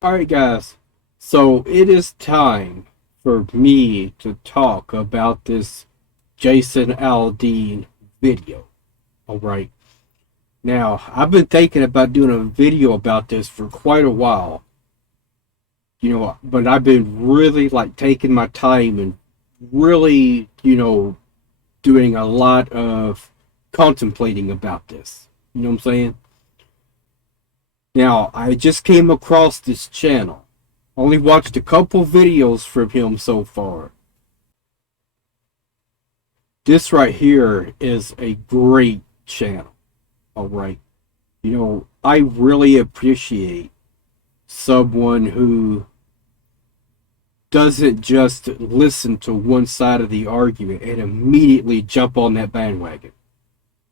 Alright, guys. So it is time for me to talk about this Jason Aldean video. Alright. Now, I've been thinking about doing a video about this for quite a while. But I've been really taking my time and really, doing a lot of contemplating about this. You know what I'm saying? Now, I just came across this channel. Only watched a couple videos from him so far. This right here is a great channel. Alright. I really appreciate someone who doesn't just listen to one side of the argument and immediately jump on that bandwagon.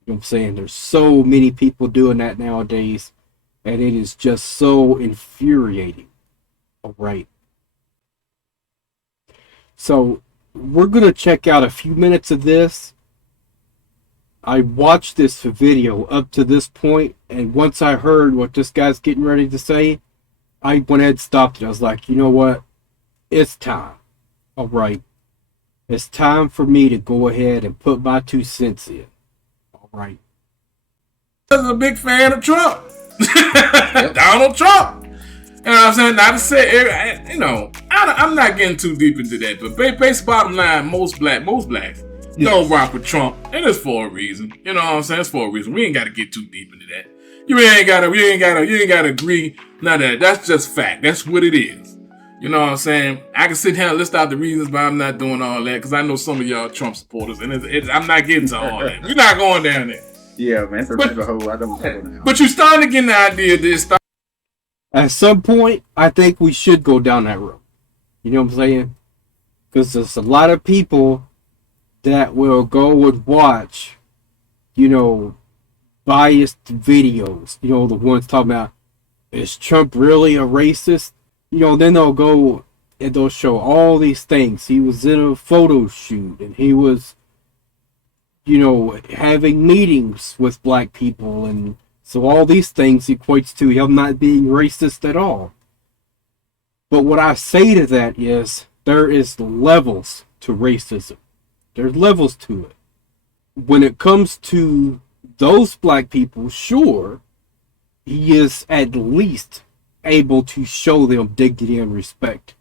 You know what I'm saying? There's so many people doing that nowadays, and it is just so infuriating. Alright. So, we're going to check out a few minutes of this. I watched this video up to this point, and once I heard what this guy's getting ready to say, I went ahead and stopped it. I was like, you know what? It's time. Alright. It's time for me to go ahead and put my 2 cents in. Alright. I'm a big fan of Trump. Donald Trump. You know what I'm saying? Not to say, I'm not getting too deep into that, but base bottom line, most blacks don't rock with Trump, and it's for a reason. You know what I'm saying? It's for a reason. We ain't got to get too deep into that. You ain't gotta agree. None of that. That's just fact. That's what it is. You know what I'm saying? I can sit here and list out the reasons, but I'm not doing all that because I know some of y'all Trump supporters, and I'm not getting to all that. We're not going down there. Yeah, man, it's a rabbit hole. I don't go down. But you starting to get the idea of this. At some point, I think we should go down that road. You know what I'm saying? Because there's a lot of people that will go and watch, biased videos. The ones talking about, is Trump really a racist? Then they'll go and they'll show all these things. He was in a photo shoot and he was, having meetings with black people, and so all these things equates to him not being racist at all. But what I say to that is there is levels to racism. There's levels to it. When it comes to those black people, sure, he is at least able to show them dignity and respect.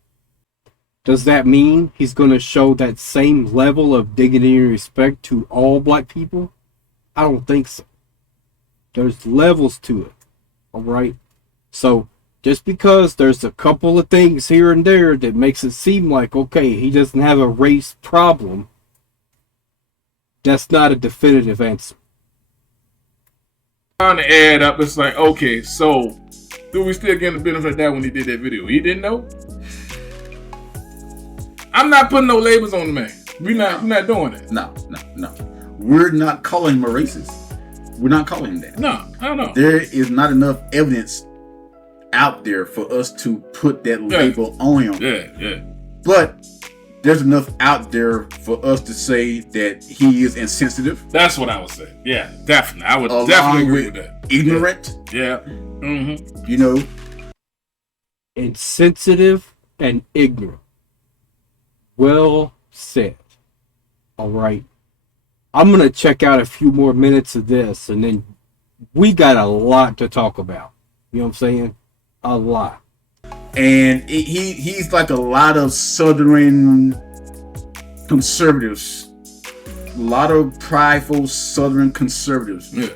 Does that mean he's going to show that same level of dignity and respect to all black people? I don't think so. There's levels to it. Alright? So, just because there's a couple of things here and there that makes it seem like, okay, he doesn't have a race problem, that's not a definitive answer. Trying to add up, it's like, okay, so do we still get the benefit of that when he did that video? He didn't know? I'm not putting no labels on the man. We're not doing that. No. We're not calling him a racist. We're not calling him that. No, I don't know. There is not enough evidence out there for us to put that label on him. Yeah. But there's enough out there for us to say that he is insensitive. That's what I would say. Yeah, definitely. I would definitely agree with that. Ignorant. Yeah. Insensitive and ignorant. Well said. Alright. I'm going to check out a few more minutes of this, and then we got a lot to talk about. You know what I'm saying? A lot. And he's like a lot of Southern conservatives. A lot of prideful Southern conservatives. Yeah.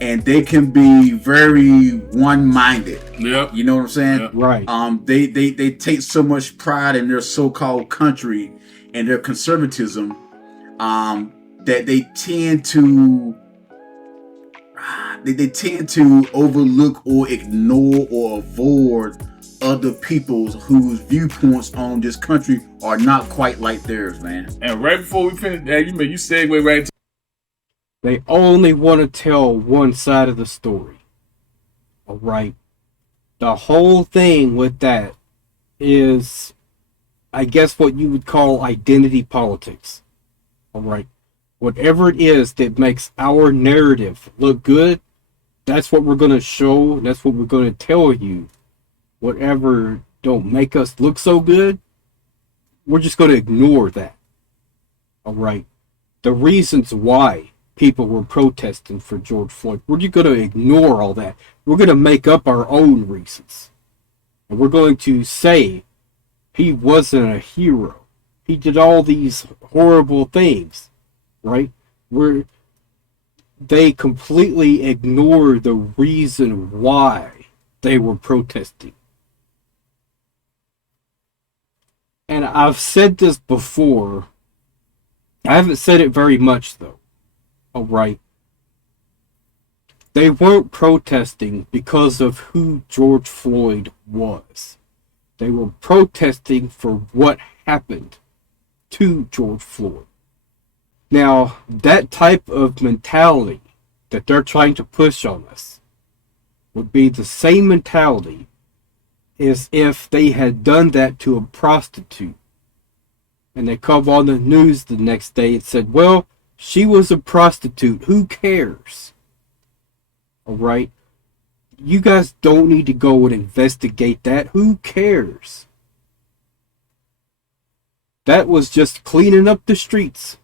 And they can be very one-minded. Yep. You know what I'm saying? Yep. Right. They take so much pride in their so-called country and their conservatism that they tend to overlook or ignore or avoid other people's whose viewpoints on this country are not quite like theirs, man. And right before we finish, you segue right into. They only want to tell one side of the story. Alright? The whole thing with that is, I guess, what you would call identity politics. Alright? Whatever it is that makes our narrative look good, that's what we're going to show, that's what we're going to tell you. whatever don't make us look so good, we're just going to ignore that. All right. The reasons why people were protesting for George Floyd, we're just going to ignore all that. We're going to make up our own reasons. And we're going to say he wasn't a hero. He did all these horrible things, right? They completely ignore the reason why they were protesting. And I've said this before. I haven't said it very much, though. Alright. They weren't protesting because of who George Floyd was. They were protesting for what happened to George Floyd. Now, that type of mentality that they're trying to push on us would be the same mentality as if they had done that to a prostitute. And they come on the news the next day and said, well, she was a prostitute. Who cares? Alright? You guys don't need to go and investigate that. Who cares? That was just cleaning up the streets.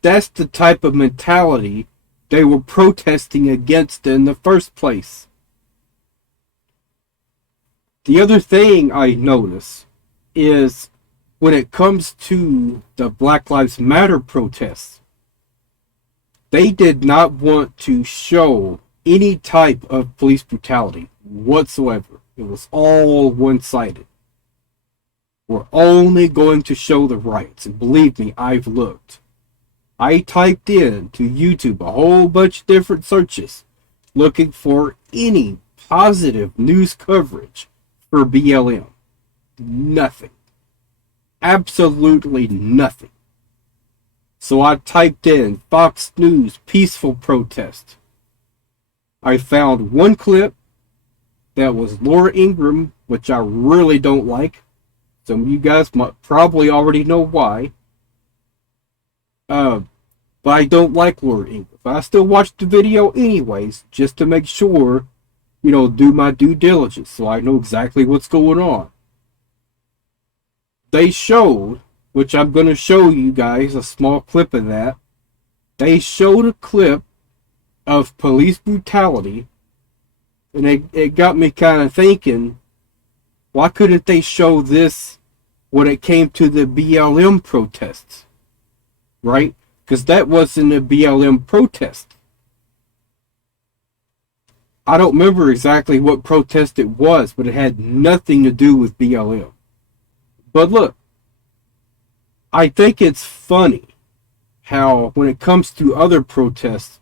That's the type of mentality they were protesting against in the first place. The other thing I notice is when it comes to the Black Lives Matter protests, they did not want to show any type of police brutality whatsoever. It was all one-sided. We're only going to show the riots. And believe me, I've looked. I typed in to YouTube a whole bunch of different searches looking for any positive news coverage for BLM. Nothing. Absolutely nothing. So I typed in Fox News peaceful protest. I found one clip that was Laura Ingraham, which I really don't like. Some of you guys might probably already know why. But I don't like Laura Ingraham. But I still watched the video anyways, just to make sure, do my due diligence so I know exactly what's going on. They showed, which I'm going to show you guys a small clip of that. They showed a clip of police brutality, and it got me kind of thinking, why couldn't they show this when it came to the BLM protests? Right? Because that wasn't a BLM protest. I don't remember exactly what protest it was, but it had nothing to do with BLM. But look, I think it's funny how when it comes to other protests,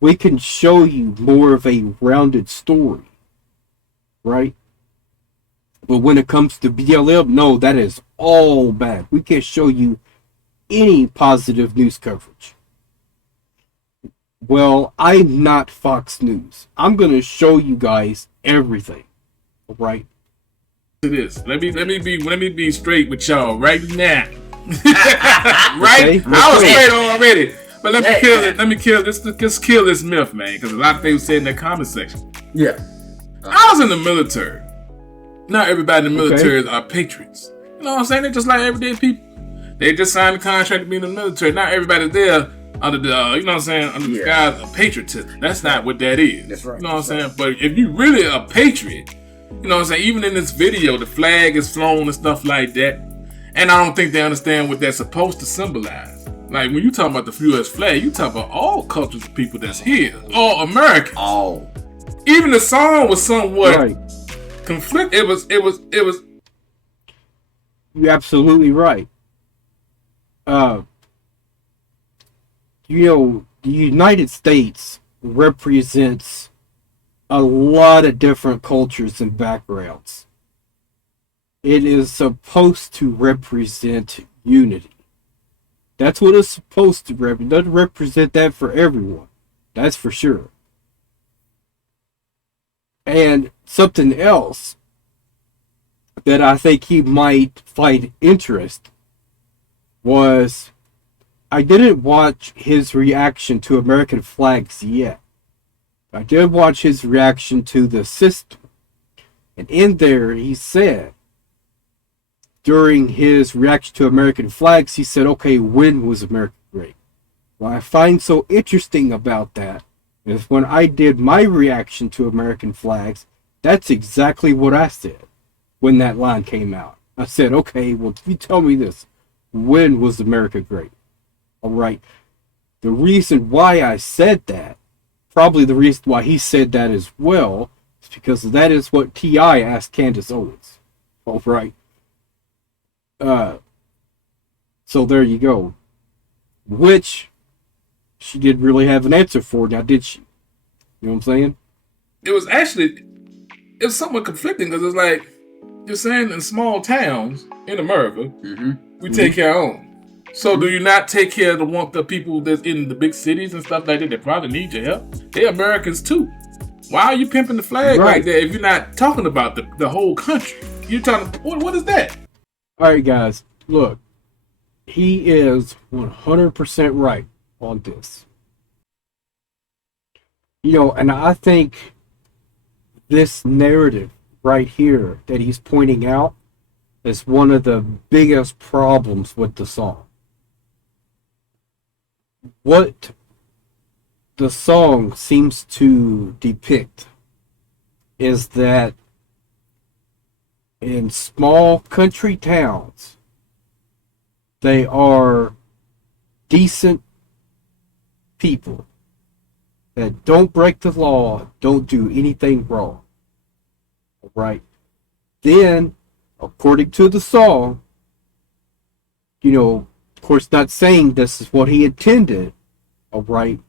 we can show you more of a rounded story, right? But when it comes to BLM, no, that is all bad. We can't show you any positive news coverage. Well, I'm not Fox News. I'm going to show you guys everything, right? It is. Let me be straight with y'all right now. Right? Okay, I was straight already. But let's kill this myth, man, because a lot of people said in the comment section. Yeah. I was in the military. Not everybody in the military are patriots. You know what I'm saying? They're just like everyday people. They just signed a contract to be in the military. Not everybody there under the, under the guise of patriotism. That's not what that is. That's right. You know what I'm saying? But if you really a patriot, you know what I'm saying? Even in this video, the flag is flown and stuff like that. And I don't think they understand what that's supposed to symbolize. Like, when you talk about the U.S. flag, you talk about all cultures of people that's here. All Americans. All. Even the song was somewhat conflict. It was. You're absolutely right. The United States represents a lot of different cultures and backgrounds. It is supposed to represent unity. That's what it's supposed to represent. It doesn't represent that for everyone. That's for sure. And something else that I think he might find interest was, I didn't watch his reaction to American flags yet. I did watch his reaction to the system. And in there, he said, during his reaction to American flags, he said, okay, when was America great? What I find so interesting about that is when I did my reaction to American flags, that's exactly what I said when that line came out. I said, okay, well, you tell me this. When was America great? All right. The reason why I said that, probably the reason why he said that as well, is because that is what T.I. asked Candace Owens. All right. So there you go. Which she didn't really have an answer for now, did she? You know what I'm saying? It was somewhat conflicting because it's like you're saying in small towns in America, we take care of our own. So do you not take care of the people that's in the big cities and stuff like that that probably need your help? They're Americans too. Why are you pimping the flag like that if you're not talking about the whole country? You're talking, what is that? All right, guys, look. He is 100% right on this. You know, and I think this narrative right here that he's pointing out is one of the biggest problems with the song. What the song seems to depict is that in small country towns, they are decent people that don't break the law, don't do anything wrong. All right. Then, according to the song, you know, of course, not saying this is what he intended, all right,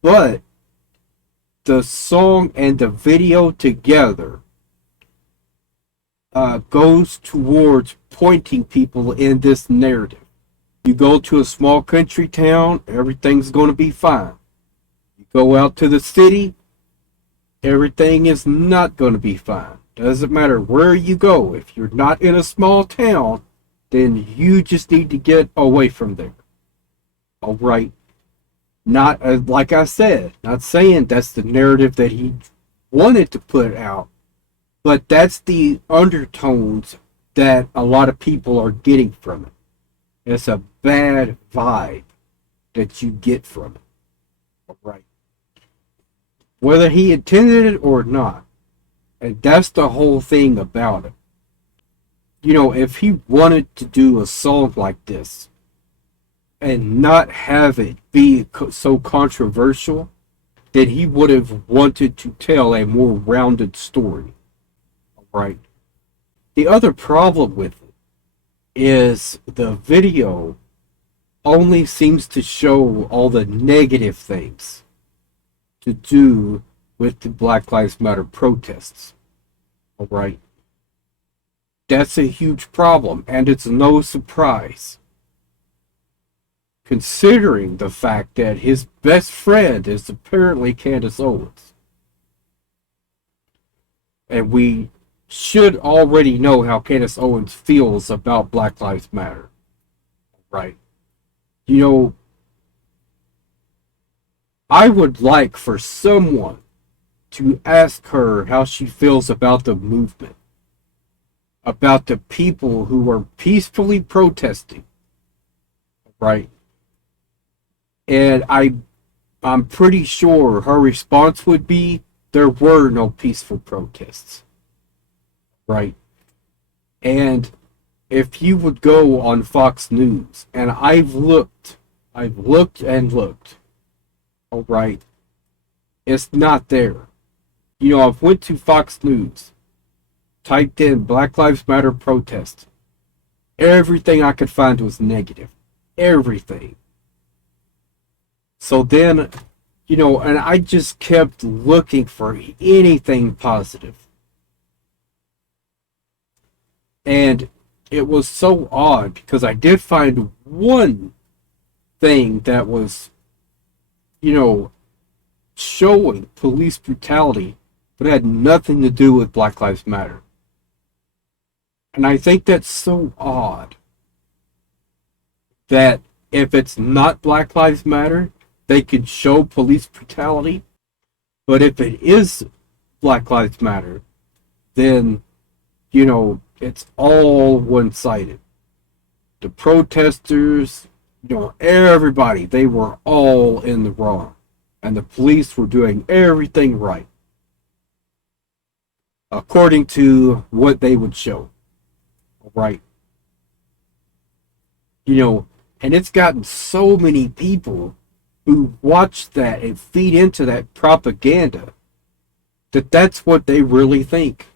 but the song and the video together goes towards pointing people in this narrative. You go to a small country town, everything's going to be fine. You go out to the city, everything is not going to be fine. Doesn't matter where you go. If you're not in a small town, then you just need to get away from there. All right. Not, like I said, not saying that's the narrative that he wanted to put out, but that's the undertones that a lot of people are getting from it. It's a bad vibe that you get from it. All right. Whether he intended it or not. And that's the whole thing about it. You know, if he wanted to do a song like this and not have it be so controversial, then he would have wanted to tell a more rounded story. All right. The other problem with it is the video only seems to show all the negative things to do with the Black Lives Matter protests. All right. That's a huge problem, and it's no surprise, considering the fact that his best friend is apparently Candace Owens. And we should already know how Candace Owens feels about Black Lives Matter. Right. You know, I would like for someone to ask her how she feels about the movement, about the people who are peacefully protesting, right? And I'm pretty sure her response would be, there were no peaceful protests, right? And if you would go on Fox News, and I've looked and looked, all right, it's not there. You know, I've went to Fox News, typed in Black Lives Matter protest. Everything I could find was negative. Everything. So then, you know, and I just kept looking for anything positive. And it was so odd because I did find one thing that was, you know, showing police brutality, but it had nothing to do with Black Lives Matter. And I think that's so odd that if it's not Black Lives Matter, they could show police brutality. But if it is Black Lives Matter, then, it's all one-sided. The protesters, everybody, they were all in the wrong. And the police were doing everything right, according to what they would show. Right? And it's gotten so many people who watch that and feed into that propaganda that that's what they really think.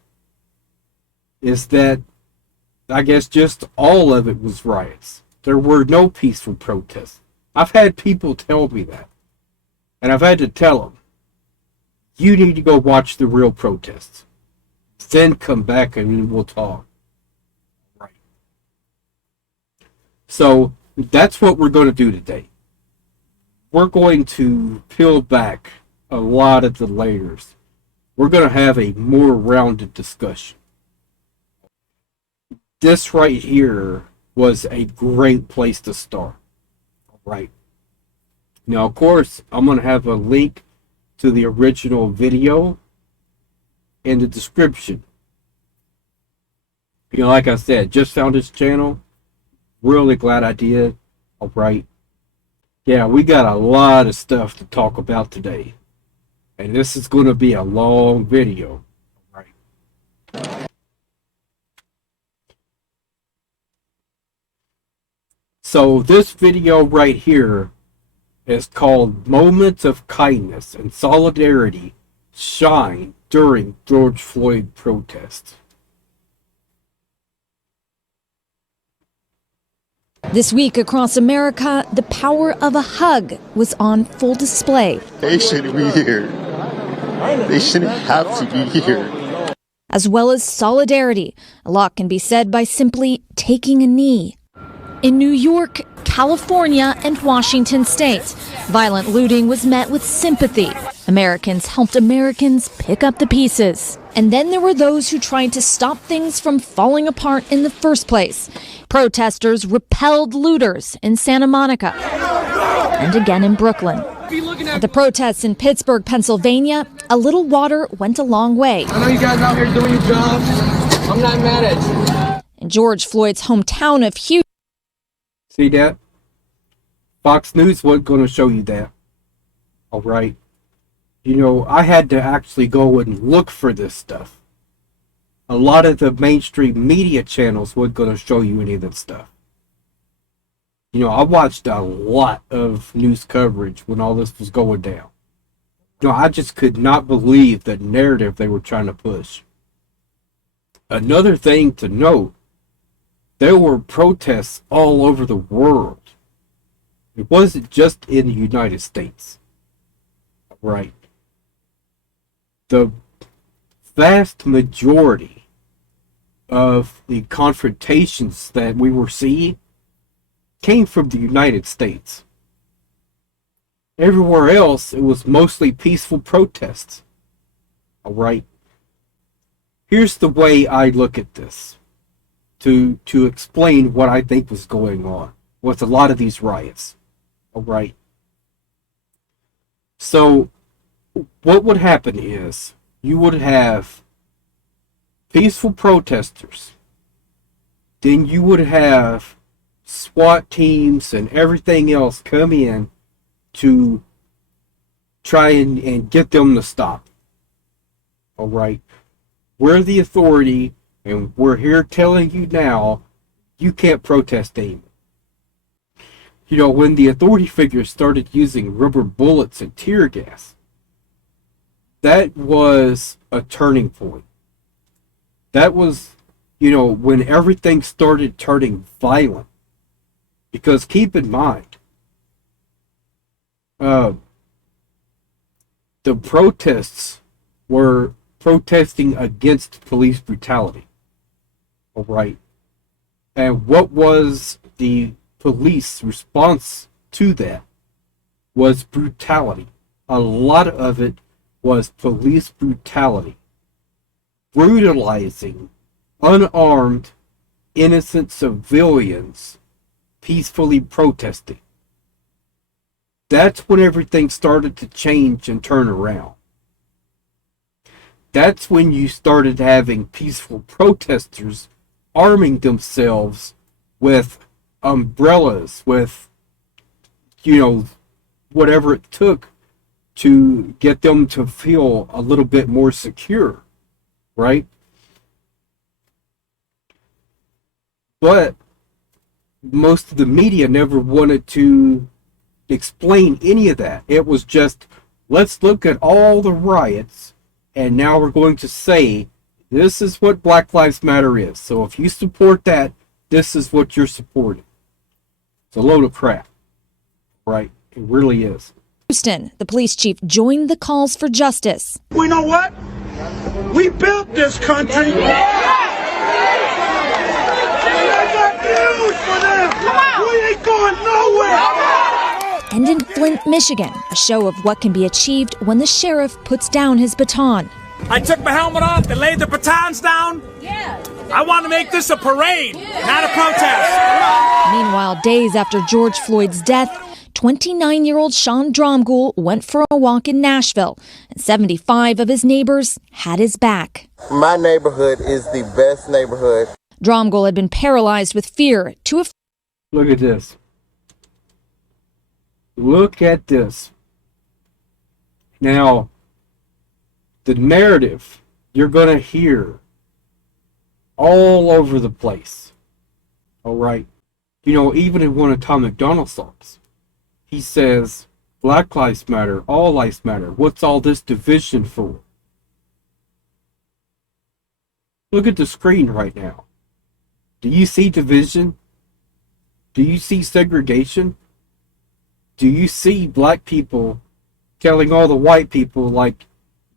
Is that, I guess, just all of it was riots. There were no peaceful protests. I've had people tell me that. And I've had to tell them, you need to go watch the real protests. Then come back and we'll talk. Right. So, that's what we're going to do today. We're going to peel back a lot of the layers. We're going to have a more rounded discussion. This right here was a great place to start. Right. Now, of course, I'm going to have a link to the original video in the description. Like I said, just found this channel. Really glad I did. Alright. Yeah, we got a lot of stuff to talk about today. And this is going to be a long video. Alright. So, this video right here is called Moments of Kindness and Solidarity Shine During George Floyd Protests. This week across America, the power of a hug was on full display. They shouldn't be here. They shouldn't have to be here. As well as solidarity. A lot can be said by simply taking a knee. In New York, California, and Washington state, violent looting was met with sympathy. Americans helped Americans pick up the pieces. And then there were those who tried to stop things from falling apart in the first place. Protesters repelled looters in Santa Monica and again in Brooklyn. At the protests in Pittsburgh, Pennsylvania, a little water went a long way. I know you guys out here doing your jobs. I'm not mad at you. In George Floyd's hometown of Houston. See that? Fox News wasn't going to show you that. Alright? I had to actually go and look for this stuff. A lot of the mainstream media channels weren't going to show you any of that stuff. I watched a lot of news coverage when all this was going down. I just could not believe the narrative they were trying to push. Another thing to note, there were protests all over the world. It wasn't just in the United States. Right. The vast majority of the confrontations that we were seeing came from the United States. Everywhere else, it was mostly peaceful protests. Alright? Here's the way I look at this to explain what I think was going on with a lot of these riots. Alright? So, what would happen is, you would have peaceful protesters, then you would have SWAT teams and everything else come in to try and get them to stop. Alright? We're the authority, and we're here telling you now, you can't protest anymore. When the authority figures started using rubber bullets and tear gas, that was a turning point. That was, when everything started turning violent. Because keep in mind, the protests were protesting against police brutality. Alright? And what was the police response to that? Was brutality. A lot of it was police brutality. Brutalizing unarmed, innocent civilians peacefully protesting. That's when everything started to change and turn around. That's when you started having peaceful protesters arming themselves with umbrellas, with, whatever it took to get them to feel a little bit more secure, right? But most of the media never wanted to explain any of that. It was just, let's look at all the riots, and now we're going to say, this is what Black Lives Matter is. So if you support that, this is what you're supporting. It's a load of crap, right? It really is. Houston, the police chief joined the calls for justice. We know what? We built this country. We ain't going nowhere. And in Flint, Michigan, a show of what can be achieved when the sheriff puts down his baton. I took my helmet off and laid the batons down. Yeah. I want to make this a parade, not a protest. Meanwhile, days after George Floyd's death, 29-year-old Sean 𝕒𝕠𝕠𝕠 went for a walk in Nashville, and 75 of his neighbors had his back. My neighborhood is the best neighborhood. 𝕒𝕠𝕠𝕠 had been paralyzed with fear to Look at this. Look at this. Now, the narrative you're going to hear all over the place. All right. Even in one of Tom MacDonald's songs, he says, Black Lives Matter, all lives matter. What's all this division for? Look at the screen right now. Do you see division? Do you see segregation? Do you see black people telling all the white people, like,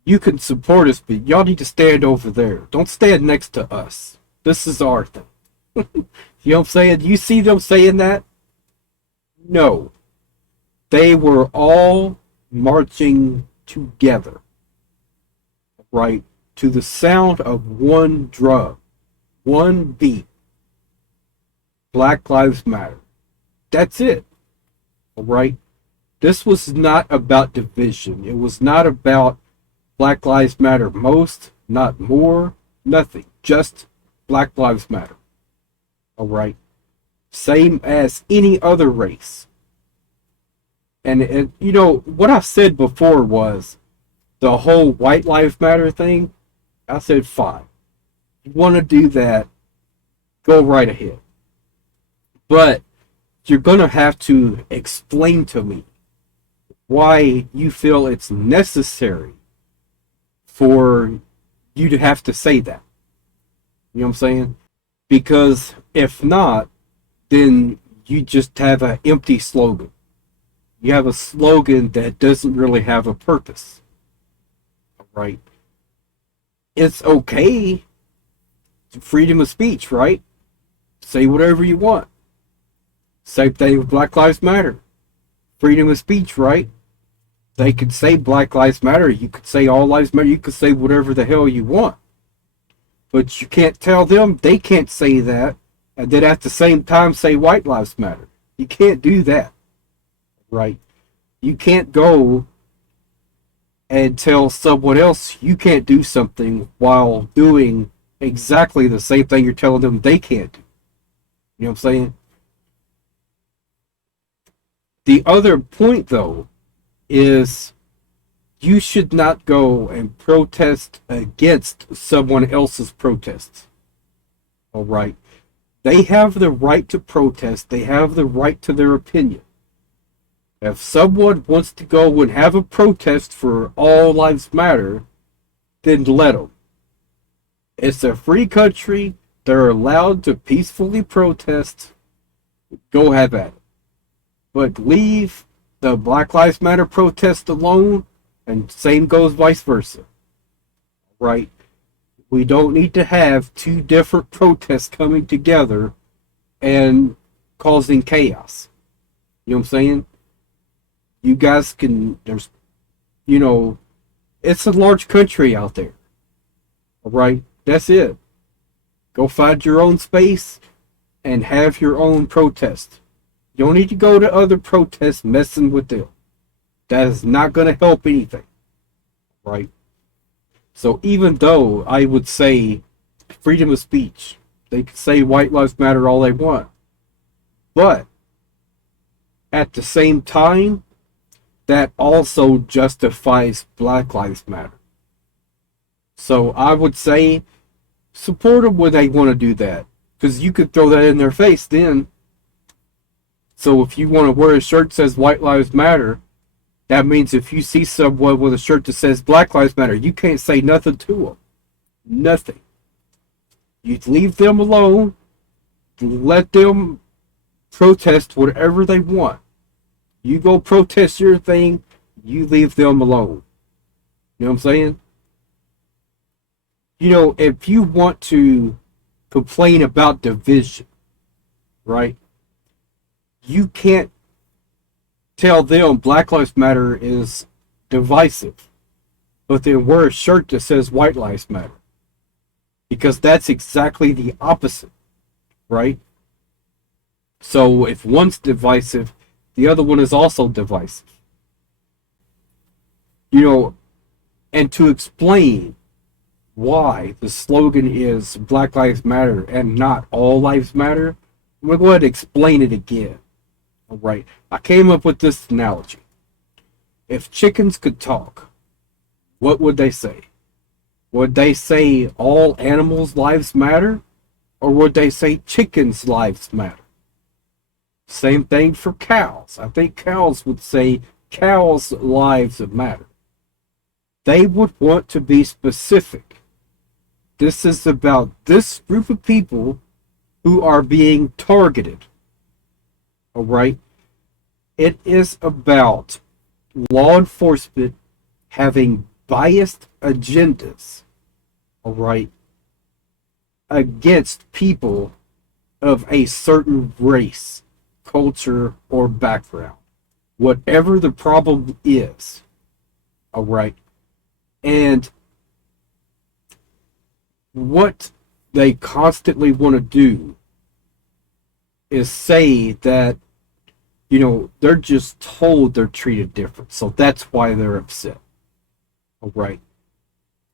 you can support us, but y'all need to stand over there. Don't stand next to us. This is our thing. You know what I'm saying? Do you see them saying that? No. They were all marching together, right, to the sound of one drum, one beat. Black Lives Matter. That's it. All right? This was not about division. It was not about Black Lives Matter most, not more, nothing. Just Black Lives Matter. All right? Same as any other race. And what I said before was the whole White Lives Matter thing. I said, fine. If you want to do that, go right ahead. But you're going to have to explain to me why you feel it's necessary for you to have to say that. You know what I'm saying? Because if not, then you just have an empty slogan. You have a slogan that doesn't really have a purpose. Right? It's okay. Freedom of speech, right? Say whatever you want. Same thing with Black Lives Matter. Freedom of speech, right? They could say Black Lives Matter. You could say all lives matter. You could say whatever the hell you want. But you can't tell them they can't say that and then at the same time say White Lives Matter. You can't do that. Right? You can't go and tell someone else you can't do something while doing exactly the same thing you're telling them they can't do. You know what I'm saying? The other point, though, is you should not go and protest against someone else's protests. All right? They have the right to protest. They have the right to their opinion. If someone wants to go and have a protest for all lives matter, then let them. It's a free country. They're allowed to peacefully protest. Go have at it. But leave the Black Lives Matter protest alone, and same goes vice versa. Right? We don't need to have two different protests coming together and causing chaos. You know what I'm saying? You guys can, it's a large country out there. All right? That's it. Go find your own space and have your own protest. You don't need to go to other protests messing with them. That is not going to help anything. Right? So even though I would say freedom of speech, they can say white lives matter all they want, but at the same time, that also justifies Black Lives Matter. So I would say support them when they want to do that, because you could throw that in their face then. So if you want to wear a shirt that says White Lives Matter, that means if you see someone with a shirt that says Black Lives Matter, you can't say nothing to them. Nothing. You leave them alone, let them protest whatever they want. You go protest your thing, you leave them alone. You know what I'm saying? You know, if you want to complain about division, right? You can't tell them Black Lives Matter is divisive, but then wear a shirt that says White Lives Matter. Because that's exactly the opposite, right? So if one's divisive, the other one is also divisive. You know, and to explain why the slogan is Black Lives Matter and not All Lives Matter, I'm going to go ahead and explain it again. All right. I came up with this analogy. If chickens could talk, what would they say? Would they say all animals' lives matter? Or would they say chickens' lives matter? Same thing for cows. I think cows would say cows' lives matter. They would want to be specific. This is about this group of people who are being targeted. All right? It is about law enforcement having biased agendas, all right, against people of a certain race, culture, or background. Whatever the problem is, all right. And what they constantly want to do is say that, you know, they're just told they're treated different, so that's why they're upset. All right.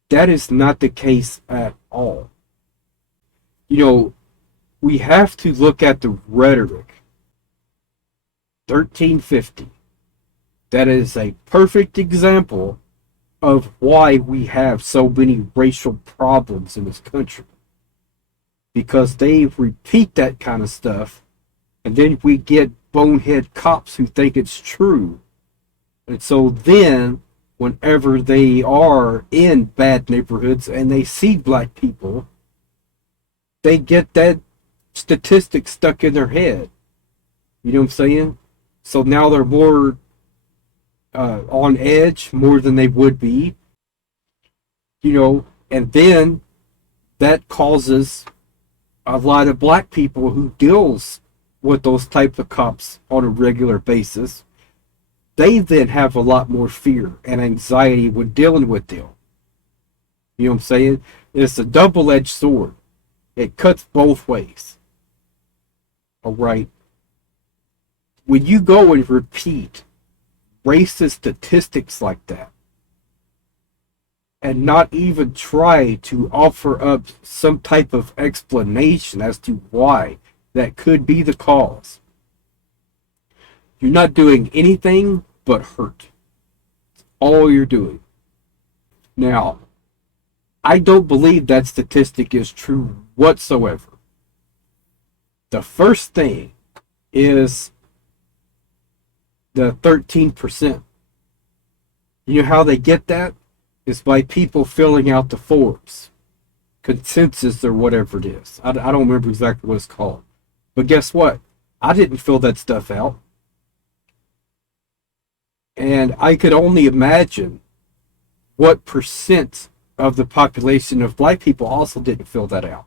That is not the case at all. You know, we have to look at the rhetoric. 1350. That is a perfect example of why we have so many racial problems in this country. Because they repeat that kind of stuff, and then we get bonehead cops who think it's true. And so then, whenever they are in bad neighborhoods and they see black people, they get that statistic stuck in their head. You know what I'm saying? So now they're more on edge, more than they would be. You know, and then that causes a lot of black people who deals with those types of cops on a regular basis, they then have a lot more fear and anxiety when dealing with them. You know what I'm saying? It's a double-edged sword. It cuts both ways. All right. When you go and repeat racist statistics like that, and not even try to offer up some type of explanation as to why that could be the cause, you're not doing anything but hurt. That's all you're doing. Now, I don't believe that statistic is true whatsoever. The first thing is the 13%. You know how they get that? Is by people filling out the forms. Consensus or whatever it is. I don't remember exactly what it's called. But guess what? I didn't fill that stuff out. And I could only imagine what percent of the population of black people also didn't fill that out.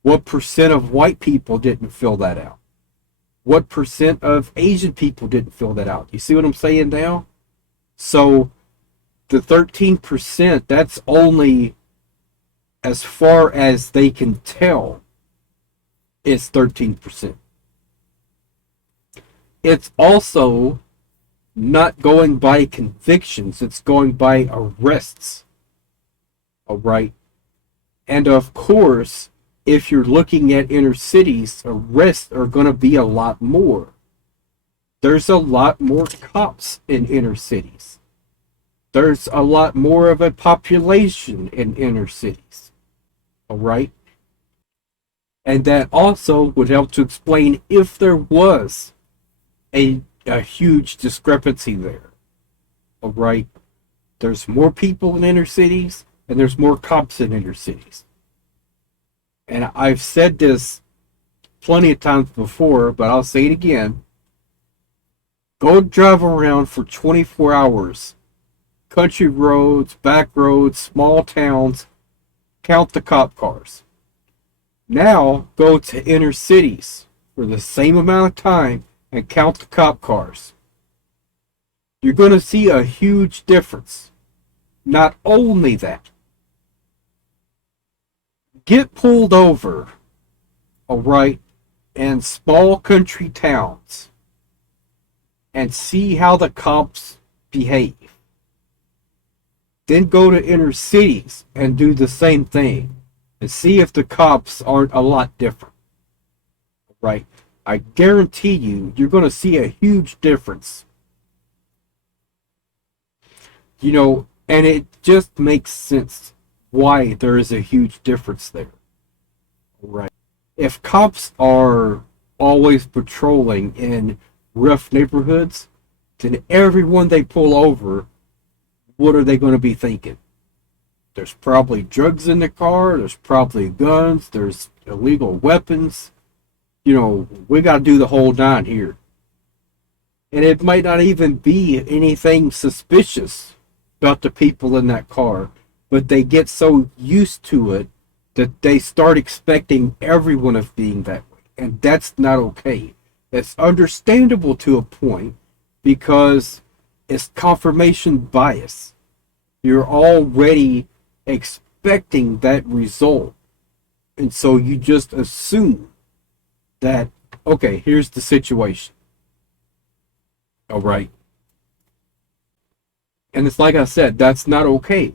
What percent of white people didn't fill that out? What percent of Asian people didn't fill that out? You see what I'm saying now? So the 13%, that's only as far as they can tell. It's 13%. It's also not going by convictions, it's going by arrests. All right. And of course, if you're looking at inner cities, arrests are going to be a lot more. There's a lot more cops in inner cities. There's a lot more of a population in inner cities. All right. And that also would help to explain if there was a huge discrepancy there. All right. There's more people in inner cities and there's more cops in inner cities. And I've said this plenty of times before, but I'll say it again. Go drive around for 24 hours. Country roads, back roads, small towns. Count the cop cars. Now go to inner cities for the same amount of time and count the cop cars. You're going to see a huge difference. Not only that, get pulled over, all right, in small country towns and see how the cops behave. Then go to inner cities and do the same thing and see if the cops aren't a lot different. Right? I guarantee you're going to see a huge difference. You know, and it just makes sense why there is a huge difference there. Right? If cops are always patrolling in rough neighborhoods, then everyone they pull over, what are they going to be thinking? There's probably drugs in the car, there's probably guns, there's illegal weapons. You know, we got to do the whole nine here. And it might not even be anything suspicious about the people in that car, but they get so used to it that they start expecting everyone of being that way. And that's not okay. It's understandable to a point because it's confirmation bias. You're already expecting that result. And so you just assume that, okay, here's the situation. All right. And it's like I said, that's not okay.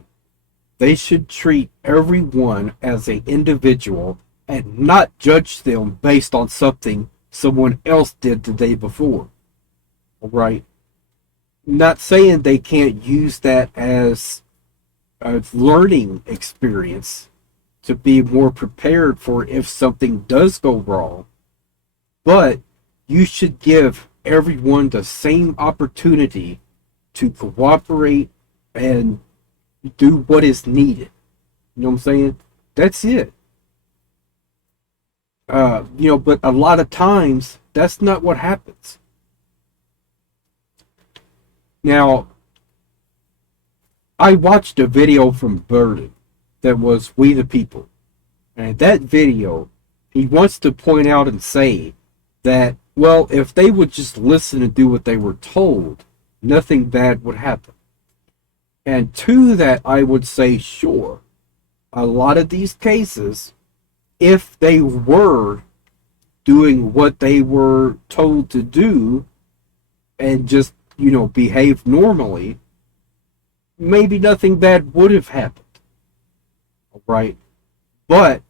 They should treat everyone as an individual and not judge them based on something someone else did the day before. All right. Not saying they can't use that as a learning experience to be more prepared for if something does go wrong. But you should give everyone the same opportunity to cooperate and do what is needed. You know what I'm saying? That's it. But a lot of times that's not what happens. Now, I watched a video from Burden that was We the People. And in that video, he wants to point out and say that, well, if they would just listen and do what they were told, nothing bad would happen. And to that, I would say, sure, a lot of these cases, if they were doing what they were told to do and just, behave normally, maybe nothing bad would have happened. Right? But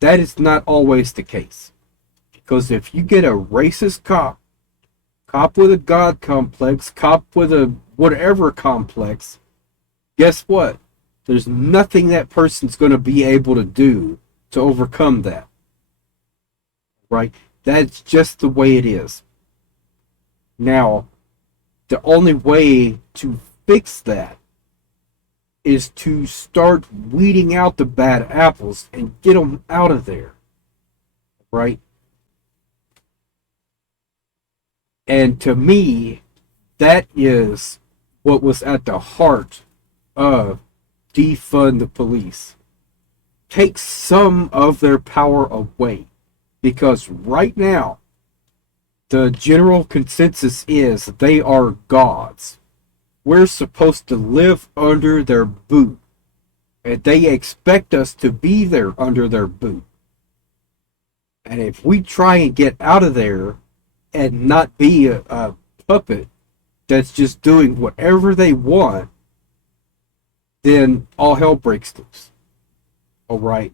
that is not always the case. Because if you get a racist cop with a God complex, cop with a whatever complex, guess what? There's nothing that person's going to be able to do to overcome that. Right? That's just the way it is. Now, the only way to fix that is to start weeding out the bad apples and get them out of there. Right? And to me, that is what was at the heart of defund the police. Take some of their power away. Because right now, the general consensus is they are gods. We're supposed to live under their boot. And they expect us to be there under their boot. And if we try and get out of there and not be a puppet that's just doing whatever they want, then all hell breaks loose. All right.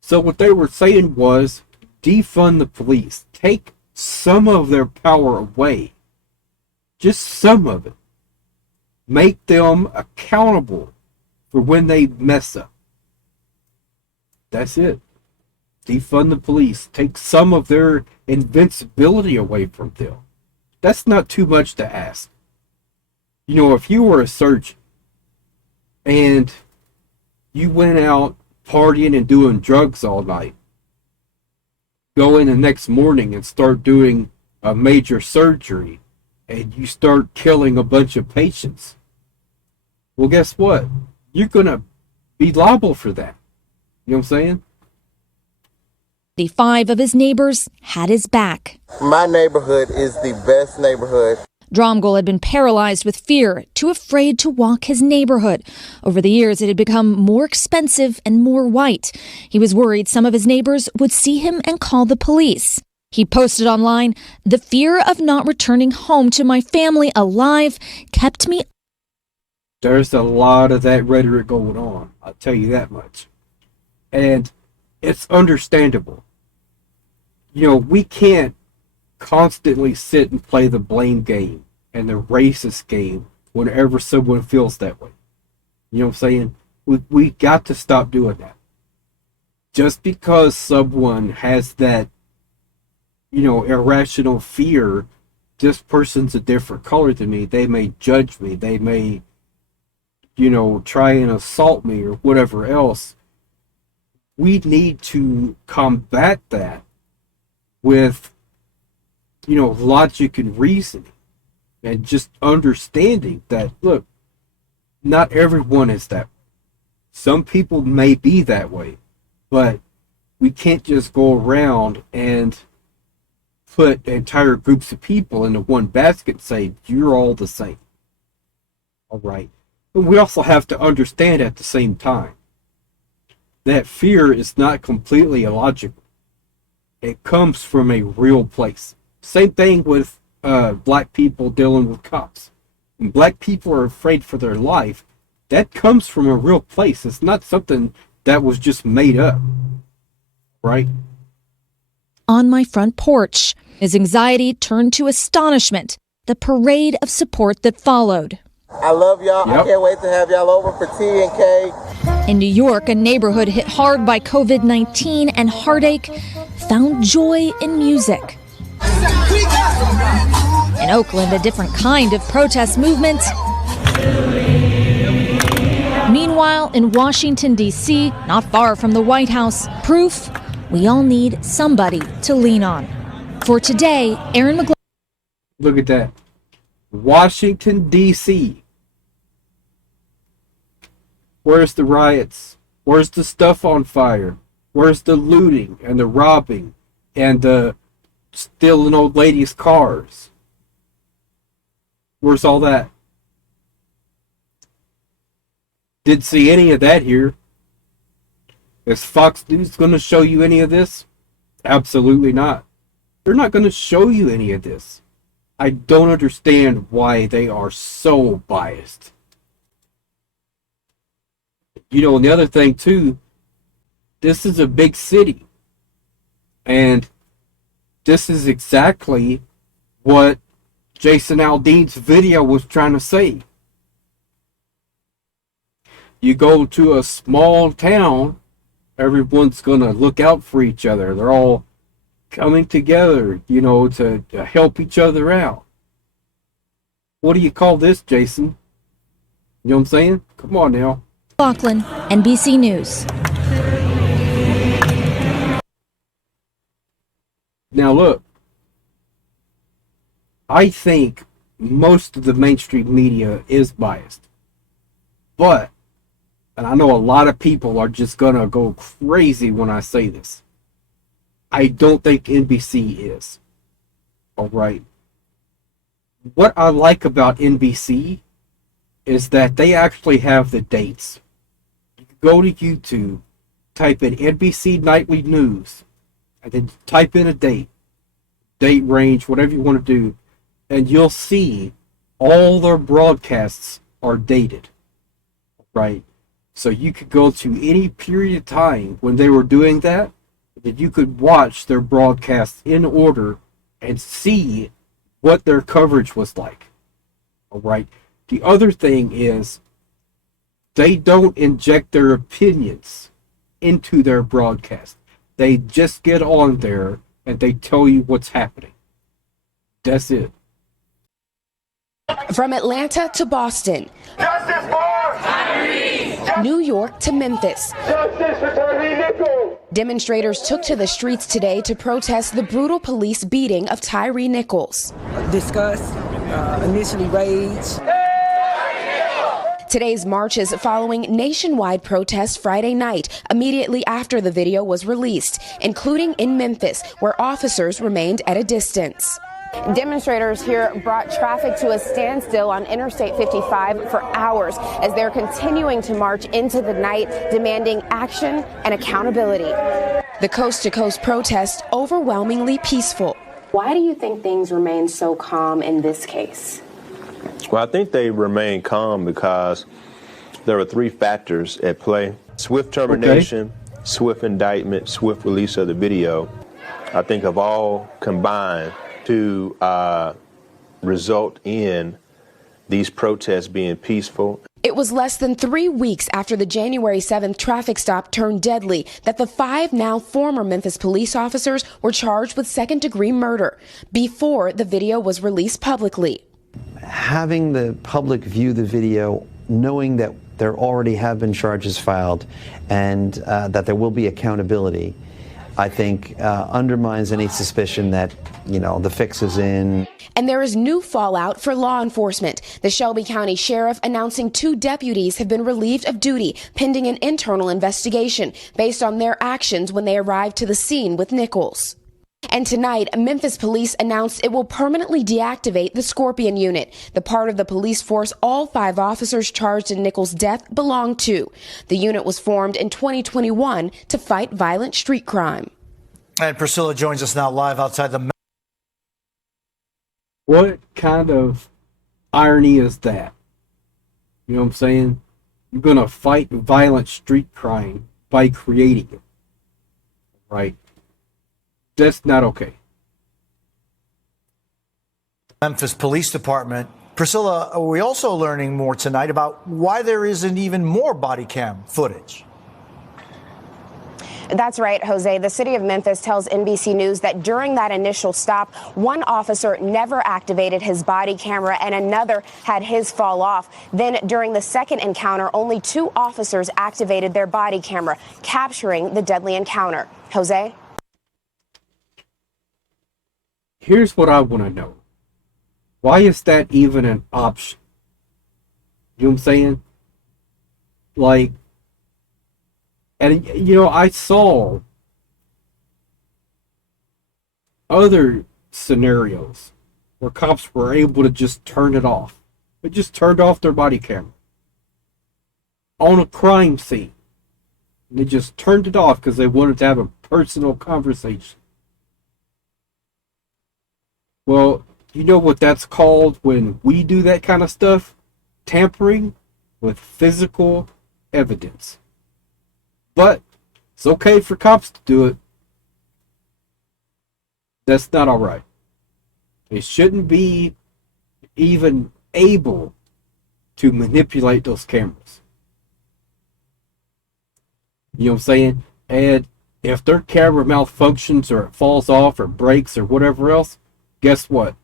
So what they were saying was defund the police. Take some of their power away. Just some of it. Make them accountable for when they mess up. That's it. Defund the police. Take some of their invincibility away from them. That's not too much to ask. You know, if you were a surgeon and you went out partying and doing drugs all night, go in the next morning and start doing a major surgery, and you start killing a bunch of patients, well, guess what? You're going to be liable for that. You know what I'm saying? 5 of his neighbors had his back. My neighborhood is the best neighborhood. 𝕥𝕤 had been paralyzed with fear, too afraid to walk his neighborhood. Over the years, it had become more expensive and more white. He was worried some of his neighbors would see him and call the police. He posted online, "The fear of not returning home to my family alive kept me." There's a lot of that rhetoric going on. I'll tell you that much. And it's understandable. You know, we can't constantly sit and play the blame game and the racist game whenever someone feels that way. You know what I'm saying? We got to stop doing that. Just because someone has that, you know, irrational fear, this person's a different color than me, they may judge me, they may, you know, try and assault me or whatever else. We need to combat that with, you know, logic and reasoning and just understanding that, look, not everyone is that way. Some people may be that way, but we can't just go around and put entire groups of people into one basket and say, you're all the same. All right. But we also have to understand at the same time that fear is not completely illogical. It comes from a real place. Same thing with black people dealing with cops. When black people are afraid for their life, that comes from a real place. It's not something that was just made up. Right? On my front porch, his anxiety turned to astonishment, the parade of support that followed. I love y'all. Yep. I can't wait to have y'all over for tea and cake. In New York, a neighborhood hit hard by COVID-19 and heartache found joy in music. In Oakland, a different kind of protest movement. Meanwhile, in Washington, D.C., not far from the White House, proof we all need somebody to lean on. For today, Aaron McGloin. Look at that. Washington, D.C. Where's the riots? Where's the stuff on fire? Where's the looting and the robbing and the stealing old ladies' cars? Where's all that? Didn't see any of that here. Is Fox News going to show you any of this? Absolutely not. They're not going to show you any of this. I don't understand why they are so biased. You know, and the other thing too, this is a big city. And this is exactly what Jason Aldean's video was trying to say. You go to a small town, everyone's going to look out for each other. They're all coming together, you know, to help each other out. What do you call this, Jason? You know what I'm saying? Come on now. McLaughlin, NBC News. Now look, I think most of the mainstream media is biased. But, and I know a lot of people are just gonna go crazy when I say this, I don't think NBC is. Alright? What I like about NBC is that they actually have the dates. You can go to YouTube, type in NBC Nightly News, and then type in a date range, whatever you want to do, and you'll see all their broadcasts are dated. Right? So you could go to any period of time when they were doing that, that you could watch their broadcasts in order and see what their coverage was like. All right. The other thing is they don't inject their opinions into their broadcast. They just get on there and they tell you what's happening. That's it. From Atlanta to Boston, Justice for Tyree! New York to Memphis, Justice for Tyree Nichols! demonstrators took to the streets today to protest the brutal police beating of Tyree Nichols. Disgust, initially rage. Today's march is following nationwide protests Friday night, immediately after the video was released, including in Memphis, where officers remained at a distance. Demonstrators here brought traffic to a standstill on Interstate 55 for hours as they're continuing to march into the night, demanding action and accountability. The coast-to-coast protest overwhelmingly peaceful. Why do you think things remain so calm in this case? Well, I think they remain calm because there are three factors at play. Swift termination, swift indictment, swift release of the video, I think have all combined to result in these protests being peaceful. It was less than 3 weeks after the January 7th traffic stop turned deadly that the 5 now former Memphis police officers were charged with second-degree murder before the video was released publicly. Having the public view the video, knowing that there already have been charges filed and that there will be accountability, I think undermines any suspicion that, the fix is in. And there is new fallout for law enforcement. The Shelby County Sheriff announcing 2 deputies have been relieved of duty pending an internal investigation based on their actions when they arrived to the scene with Nichols. And tonight, Memphis police announced it will permanently deactivate the Scorpion unit, the part of the police force all 5 officers charged in Nichols' death belong to. The unit was formed in 2021 to fight violent street crime. And Priscilla joins us now live outside the... What kind of irony is that? You know what I'm saying? You're going to fight violent street crime by creating it. Right? That's not okay. Memphis Police Department. Priscilla, are we also learning more tonight about why there isn't even more body cam footage? That's right, Jose. The city of Memphis tells NBC News that during that initial stop, one officer never activated his body camera and another had his fall off. Then during the second encounter, only 2 officers activated their body camera, capturing the deadly encounter. Jose? Here's what I want to know. Why is that even an option? You know what I'm saying? Like, and I saw other scenarios where cops were able to just turn it off. They just turned off their body camera on a crime scene. And they just turned it off because they wanted to have a personal conversation. Well, you know what that's called when we do that kind of stuff? Tampering with physical evidence. But it's okay for cops to do it. That's not alright. They shouldn't be even able to manipulate those cameras. You know what I'm saying? And if their camera malfunctions or it falls off or breaks or whatever else, guess what?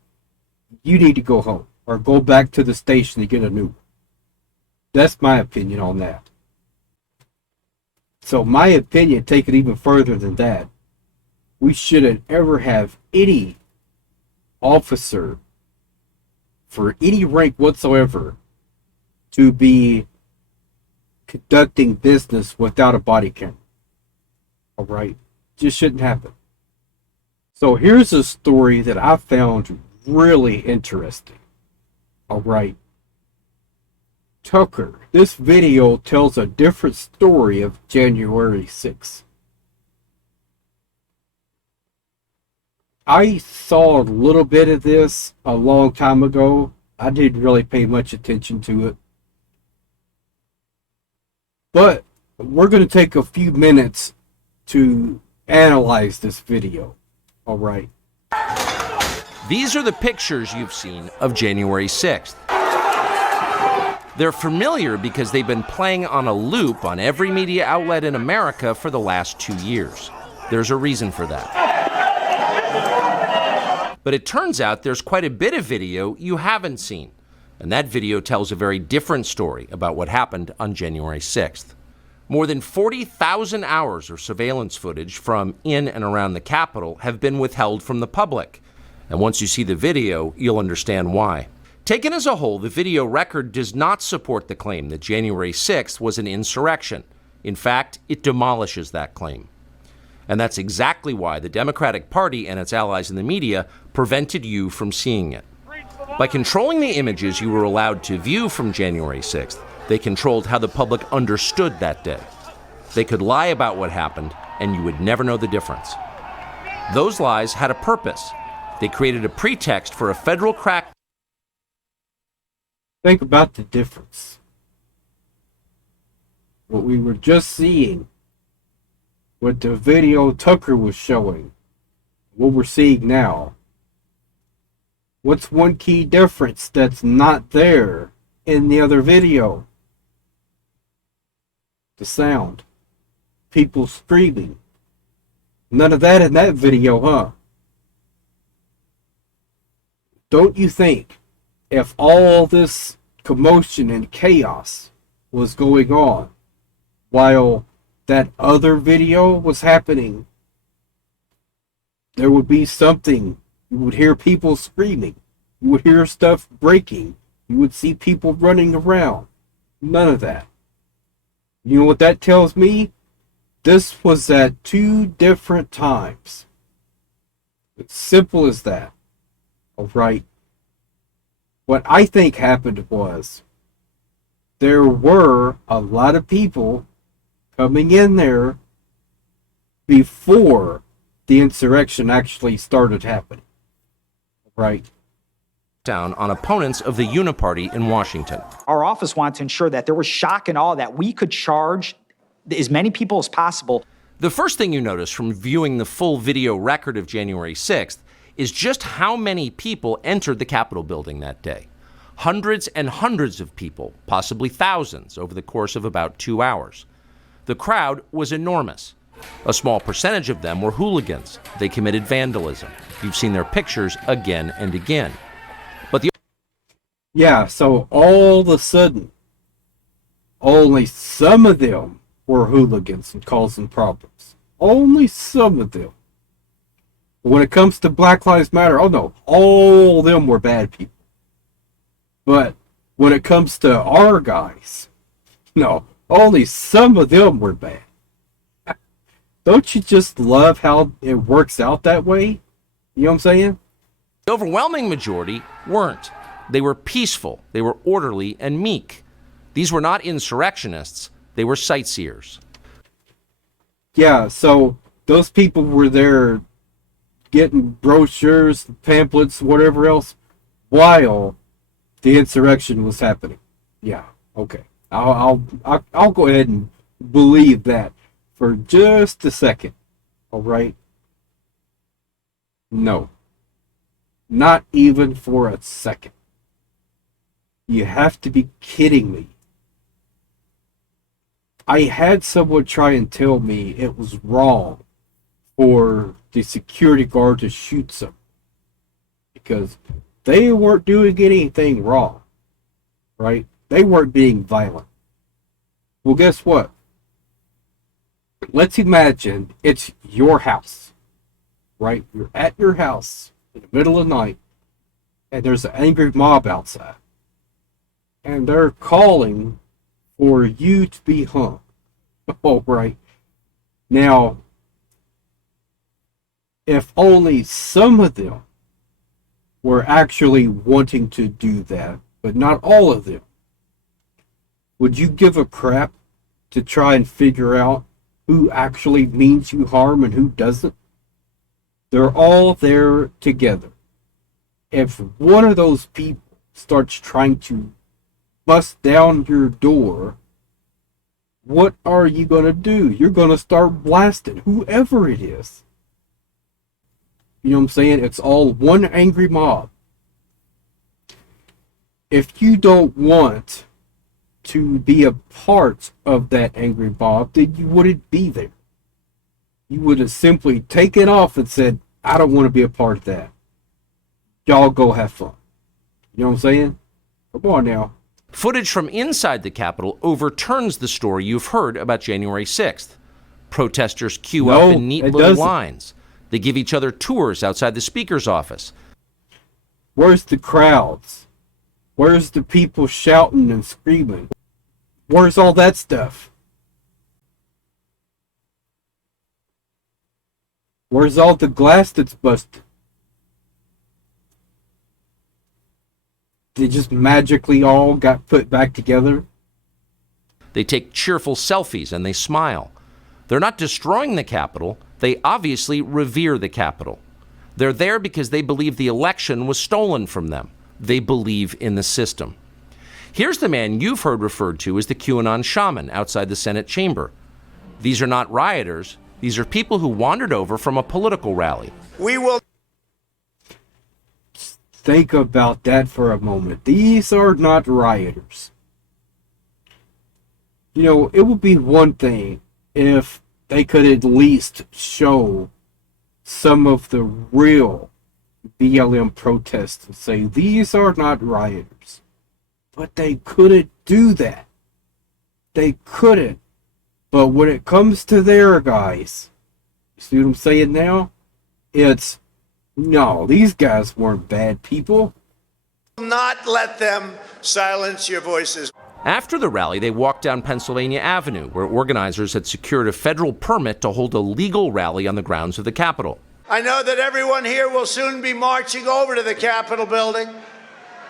You need to go home or go back to the station to get a new one. That's my opinion on that. So my opinion, take it even further than that. We shouldn't ever have any officer for any rank whatsoever to be conducting business without a body camera. Alright? Just shouldn't happen. So here's a story that I found really interesting. Alright. Tucker, this video tells a different story of January 6th. I saw a little bit of this a long time ago. I didn't really pay much attention to it. But we're going to take a few minutes to analyze this video. All right. These are the pictures you've seen of January 6th. They're familiar because they've been playing on a loop on every media outlet in America for the last 2 years. There's a reason for that. But it turns out there's quite a bit of video you haven't seen. And that video tells a very different story about what happened on January 6th. More than 40,000 hours of surveillance footage from in and around the Capitol have been withheld from the public. And once you see the video, you'll understand why. Taken as a whole, the video record does not support the claim that January 6th was an insurrection. In fact, it demolishes that claim. And that's exactly why the Democratic Party and its allies in the media prevented you from seeing it. By controlling the images you were allowed to view from January 6th, they controlled how the public understood that day. They could lie about what happened, and you would never know the difference. Those lies had a purpose. They created a pretext for a federal crackdown. Think about the difference. What we were just seeing, what the video Tucker was showing, what we're seeing now. What's one key difference that's not there in the other video? The sound. People screaming. None of that in that video, huh? Don't you think if all this commotion and chaos was going on while that other video was happening, there would be something? You would hear people screaming. You would hear stuff breaking. You would see people running around. None of that. You know what that tells me? This was at 2 different times. It's simple as that. Alright. What I think happened was there were a lot of people coming in there before the insurrection actually started happening. Right. Down on opponents of the Uniparty in Washington. Our office wanted to ensure that there was shock and awe, that we could charge as many people as possible. The first thing you notice from viewing the full video record of January 6th is just how many people entered the Capitol building that day. Hundreds and hundreds of people, possibly thousands, over the course of about 2 hours. The crowd was enormous. A small percentage of them were hooligans. They committed vandalism. You've seen their pictures again and again. But yeah, so all of a sudden, only some of them were hooligans and causing problems. Only some of them. But when it comes to Black Lives Matter, oh no, all of them were bad people. But when it comes to our guys, no, only some of them were bad. Don't you just love how it works out that way? You know what I'm saying? the overwhelming majority weren't. They were peaceful, they were orderly and meek. These were not insurrectionists, they were sightseers. Yeah, so those people were there getting brochures, pamphlets, whatever else, while the insurrection was happening. Yeah, okay. I'll go ahead and believe that for just a second. All right? No. Not even for a second. You have to be kidding me. I had someone try and tell me it was wrong for the security guard to shoot some, because they weren't doing anything wrong, right? They weren't being violent. Well, guess what? Let's imagine it's your house, right? You're at your house in the middle of the night, and there's an angry mob outside, and they're calling for you to be hung. All right. Now, if only some of them were actually wanting to do that, but not all of them, would you give a crap to try and figure out who actually means you harm and who doesn't? They're all there together. If one of those people starts trying to bust down your door, what are you going to do? You're going to start blasting whoever it is. You know what I'm saying? It's all one angry mob. If you don't want to be a part of that angry mob, then you wouldn't be there. You would have simply taken off and said, I don't want to be a part of that. Y'all go have fun. You know what I'm saying? Come on now. Footage from inside the Capitol overturns the story you've heard about January 6th. Protesters queue up in neat little lines. They give each other tours outside the Speaker's office. Where's the crowds? Where's the people shouting and screaming? Where's all that stuff? Where's all the glass that's busted? They just magically all got put back together? They take cheerful selfies and they smile. They're not destroying the Capitol. They obviously revere the Capitol. They're there because they believe the election was stolen from them. They believe in the system. Here's the man you've heard referred to as the QAnon shaman outside the Senate chamber. These are not rioters. These are people who wandered over from a political rally. We will. Think about that for a moment. These are not rioters. You know, it would be one thing if they could at least show some of the real BLM protests and say, these are not rioters. But they couldn't do that. They couldn't. But when it comes to their guys, you see what I'm saying now? It's, no, these guys weren't bad people. Not let them silence your voices. After the rally, they walked down Pennsylvania Avenue, where organizers had secured a federal permit to hold a legal rally on the grounds of the Capitol. I know that everyone here will soon be marching over to the Capitol building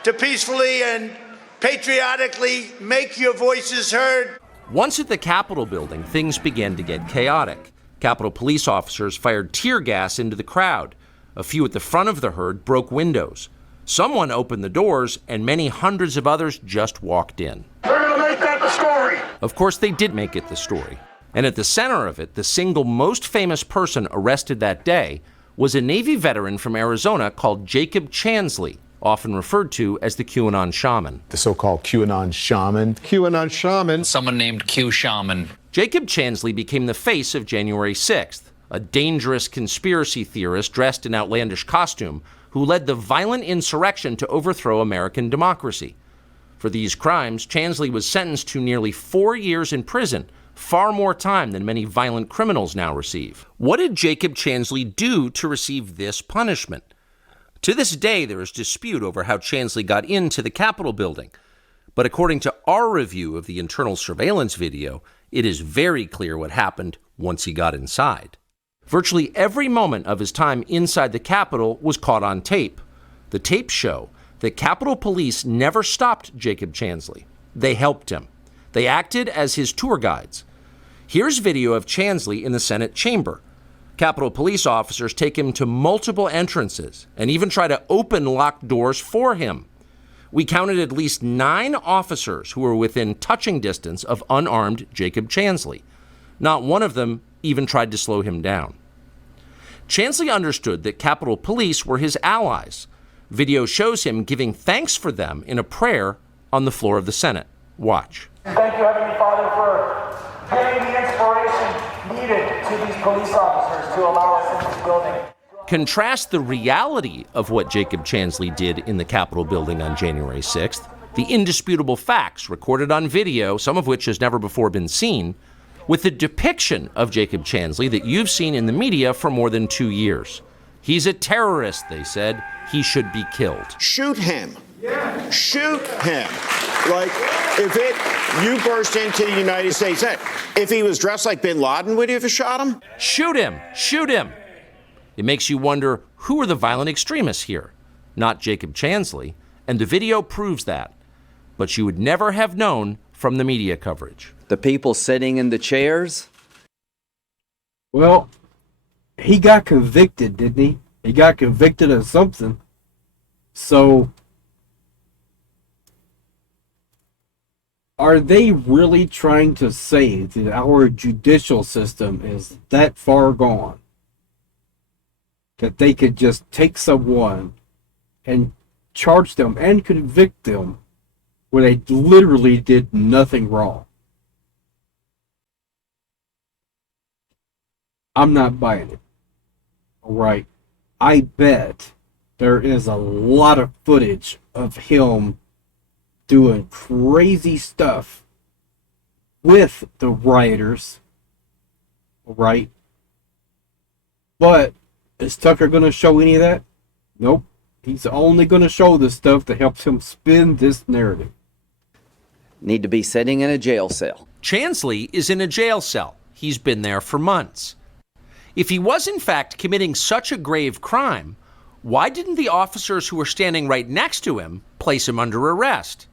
to peacefully and patriotically make your voices heard. Once at the Capitol building, things began to get chaotic. Capitol police officers fired tear gas into the crowd. A few at the front of the herd broke windows. Someone opened the doors, and many hundreds of others just walked in. They're going to make that the story. Of course, they did make it the story. And at the center of it, the single most famous person arrested that day was a Navy veteran from Arizona called Jacob Chansley, often referred to as the QAnon shaman. The so-called QAnon shaman. QAnon shaman. Someone named Q Shaman. Jacob Chansley became the face of January 6th, a dangerous conspiracy theorist dressed in outlandish costume who led the violent insurrection to overthrow American democracy. For these crimes, Chansley was sentenced to nearly 4 years in prison, far more time than many violent criminals now receive. What did Jacob Chansley do to receive this punishment? To this day, there is dispute over how Chansley got into the Capitol building. But according to our review of the internal surveillance video, it is very clear what happened once he got inside. Virtually every moment of his time inside the Capitol was caught on tape. The tapes show that Capitol Police never stopped Jacob Chansley. They helped him. They acted as his tour guides. Here's video of Chansley in the Senate chamber. Capitol Police officers take him to multiple entrances and even try to open locked doors for him. We counted at least 9 officers who were within touching distance of unarmed Jacob Chansley. Not one of them even tried to slow him down. Chansley understood that Capitol Police were his allies. Video shows him giving thanks for them in a prayer on the floor of the Senate. Watch. Thank you, Heavenly Father, for giving the inspiration needed to these police officers to allow us in this building. Contrast the reality of what Jacob Chansley did in the Capitol building on January 6th, the indisputable facts recorded on video, some of which has never before been seen, with the depiction of Jacob Chansley that you've seen in the media for more than 2 years. He's a terrorist, they said. He should be killed. Shoot him. Yeah. Shoot him. Like, you burst into the United States, if he was dressed like bin Laden, would you have shot him? Shoot him. Shoot him. It makes you wonder, who are the violent extremists here? Not Jacob Chansley, and the video proves that. But you would never have known from the media coverage. The people sitting in the chairs? Well, he got convicted, didn't he? He got convicted of something. So, are they really trying to say that our judicial system is that far gone that they could just take someone and charge them and convict them where they literally did nothing wrong? I'm not buying it. Alright, I bet there is a lot of footage of him doing crazy stuff with the rioters. Alright, but is Tucker going to show any of that? Nope. He's only going to show the stuff that helps him spin this narrative. Need to be sitting in a jail cell. Chansley is in a jail cell. He's been there for months. If he was in fact committing such a grave crime, why didn't the officers who were standing right next to him place him under arrest?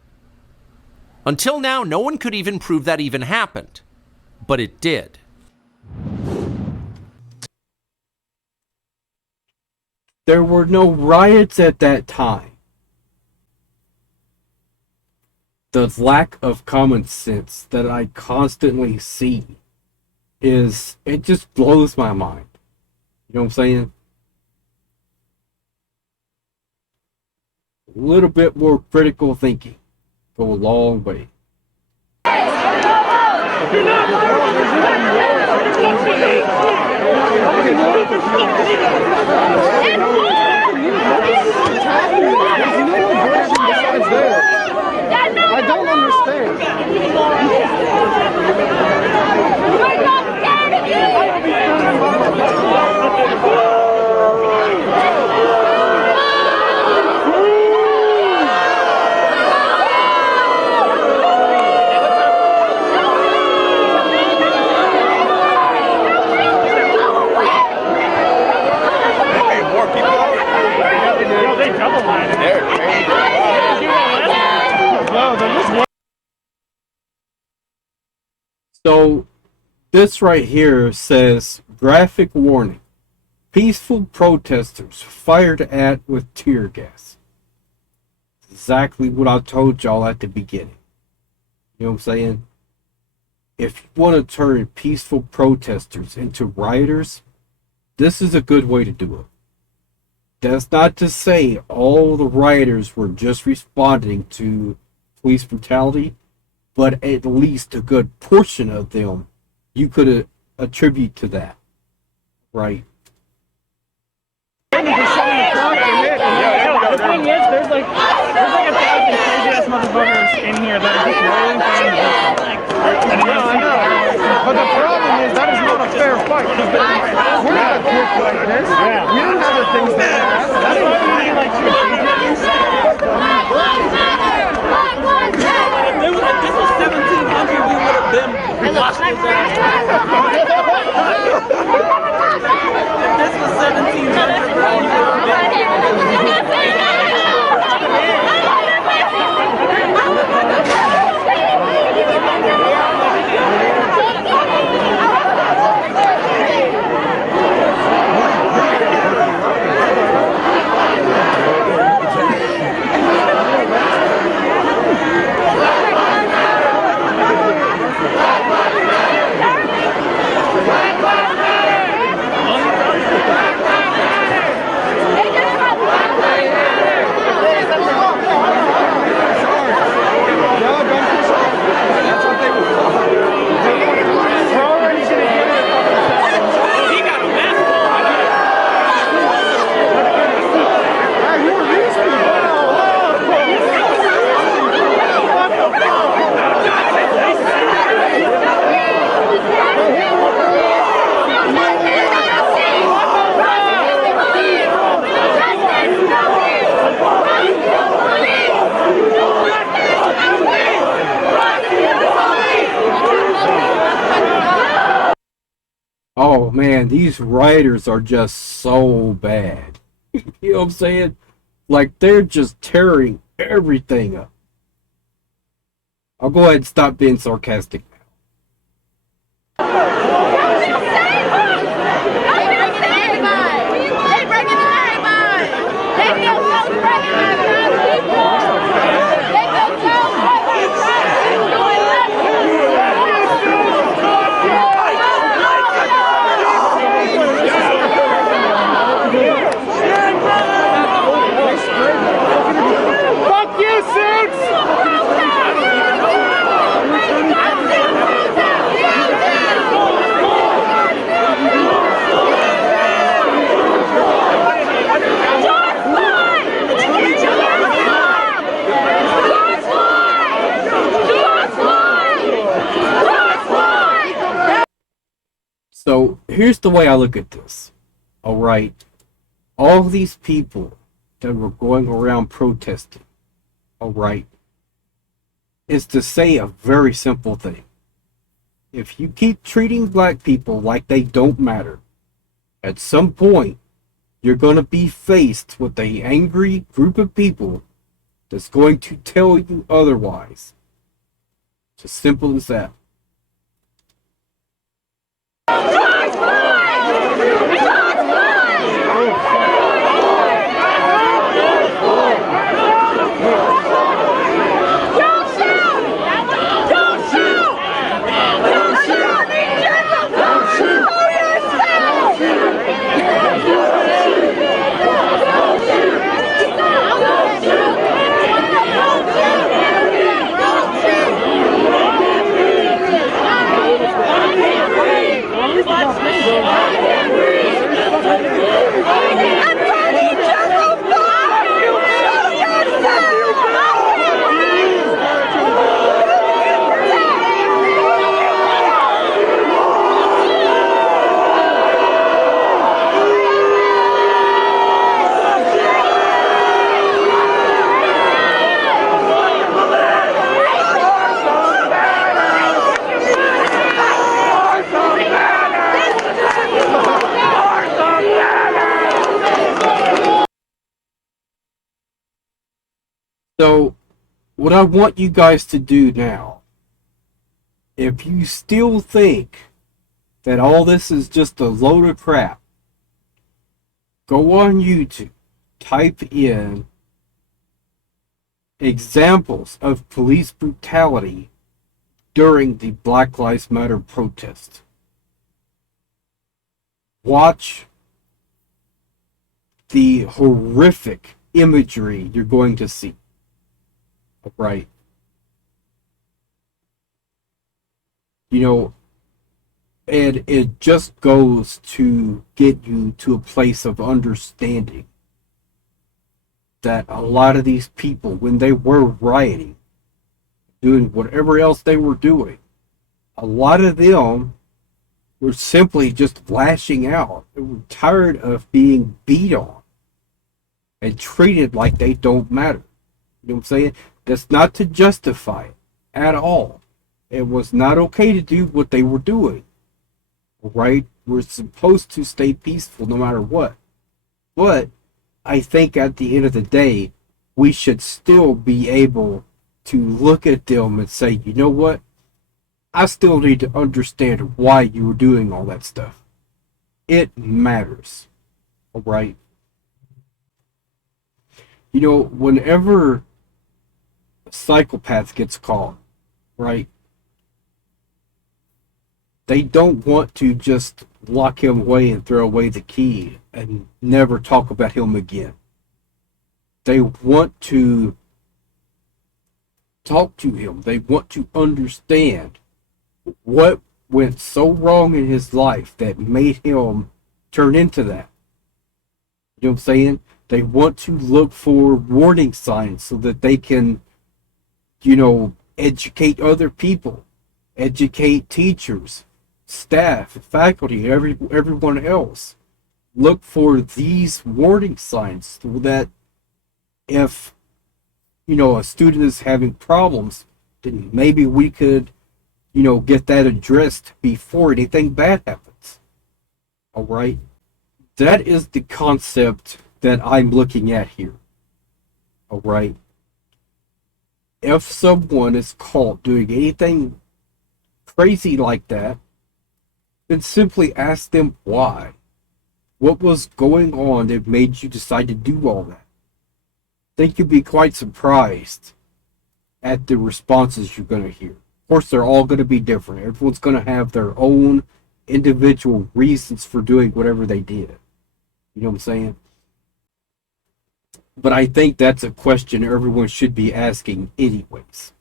Until now, no one could even prove that even happened. But it did. There were no riots at that time. The lack of common sense that I constantly see it just blows my mind. You know what I'm saying? A little bit more critical thinking go a long way. I don't understand. So this right here says, graphic warning, peaceful protesters fired at with tear gas. Exactly what I told y'all at the beginning. You know what I'm saying? If you want to turn peaceful protesters into rioters, this is a good way to do it. That's not to say all the rioters were just responding to police brutality, but at least a good portion of them you could attribute to that, right? The thing is, there's like 1,000 crazy ass motherfuckers in here that are just rolling I know. But the problem is that is not a fair fight. We're not equipped like this. We don't have the things they have. That's why we need like if this was 1700, we would have been watched this ass. If this was 1700, we would have Oh man, these rioters are just so bad. You know what I'm saying? Like, they're just tearing everything up. I'll go ahead and stop being sarcastic now. here's the way I look at this. All right. All these people that were going around protesting, all right, is to say a very simple thing. If you keep treating black people like they don't matter, at some point, you're going to be faced with a angry group of people that's going to tell you otherwise. It's as simple as that. So, what I want you guys to do now, if you still think that all this is just a load of crap, go on YouTube, type in examples of police brutality during the Black Lives Matter protest. Watch the horrific imagery you're going to see. Right. You know, and it just goes to get you to a place of understanding that a lot of these people, when they were rioting, doing whatever else they were doing, a lot of them were simply just lashing out. They were tired of being beat on and treated like they don't matter. You know what I'm saying? That's not to justify it at all. It was not okay to do what they were doing. Right? We're supposed to stay peaceful no matter what. But I think at the end of the day, we should still be able to look at them and say, you know what? I still need to understand why you were doing all that stuff. It matters. Alright? You know, whenever a psychopath gets caught, right? They don't want to just lock him away and throw away the key and never talk about him again. They want to talk to him. They want to understand what went so wrong in his life that made him turn into that. You know what I'm saying? They want to look for warning signs so that they can, you know, educate other people, educate teachers, staff, faculty, everyone else. Look for these warning signs so that if, you know, a student is having problems, then maybe we could, you know, get that addressed before anything bad happens. All right? That is the concept that I'm looking at here. All right? If someone is caught doing anything crazy like that, then simply ask them why. What was going on that made you decide to do all that? I think you'd be quite surprised at the responses you're going to hear. Of course, they're all going to be different. Everyone's going to have their own individual reasons for doing whatever they did. You know what I'm saying? But I think that's a question everyone should be asking anyways.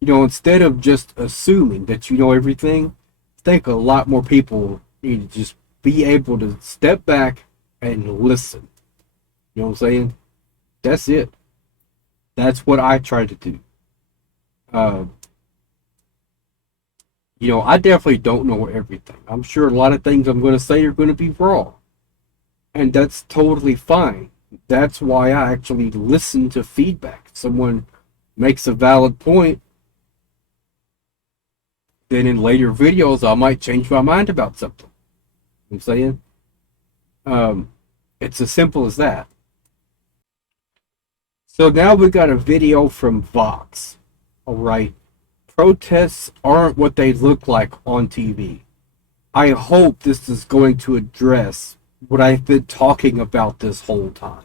You know, instead of just assuming that you know everything, I think a lot more people need to just be able to step back and listen. You know what I'm saying? That's it. That's what I try to do. I definitely don't know everything. I'm sure a lot of things I'm going to say are going to be wrong. And that's totally fine. That's why I actually listen to feedback. If someone makes a valid point, then in later videos I might change my mind about something. You know what I'm saying? It's as simple as that. So now we got a video from Vox. Alright. Protests aren't what they look like on TV. I hope this is going to address what I've been talking about this whole time.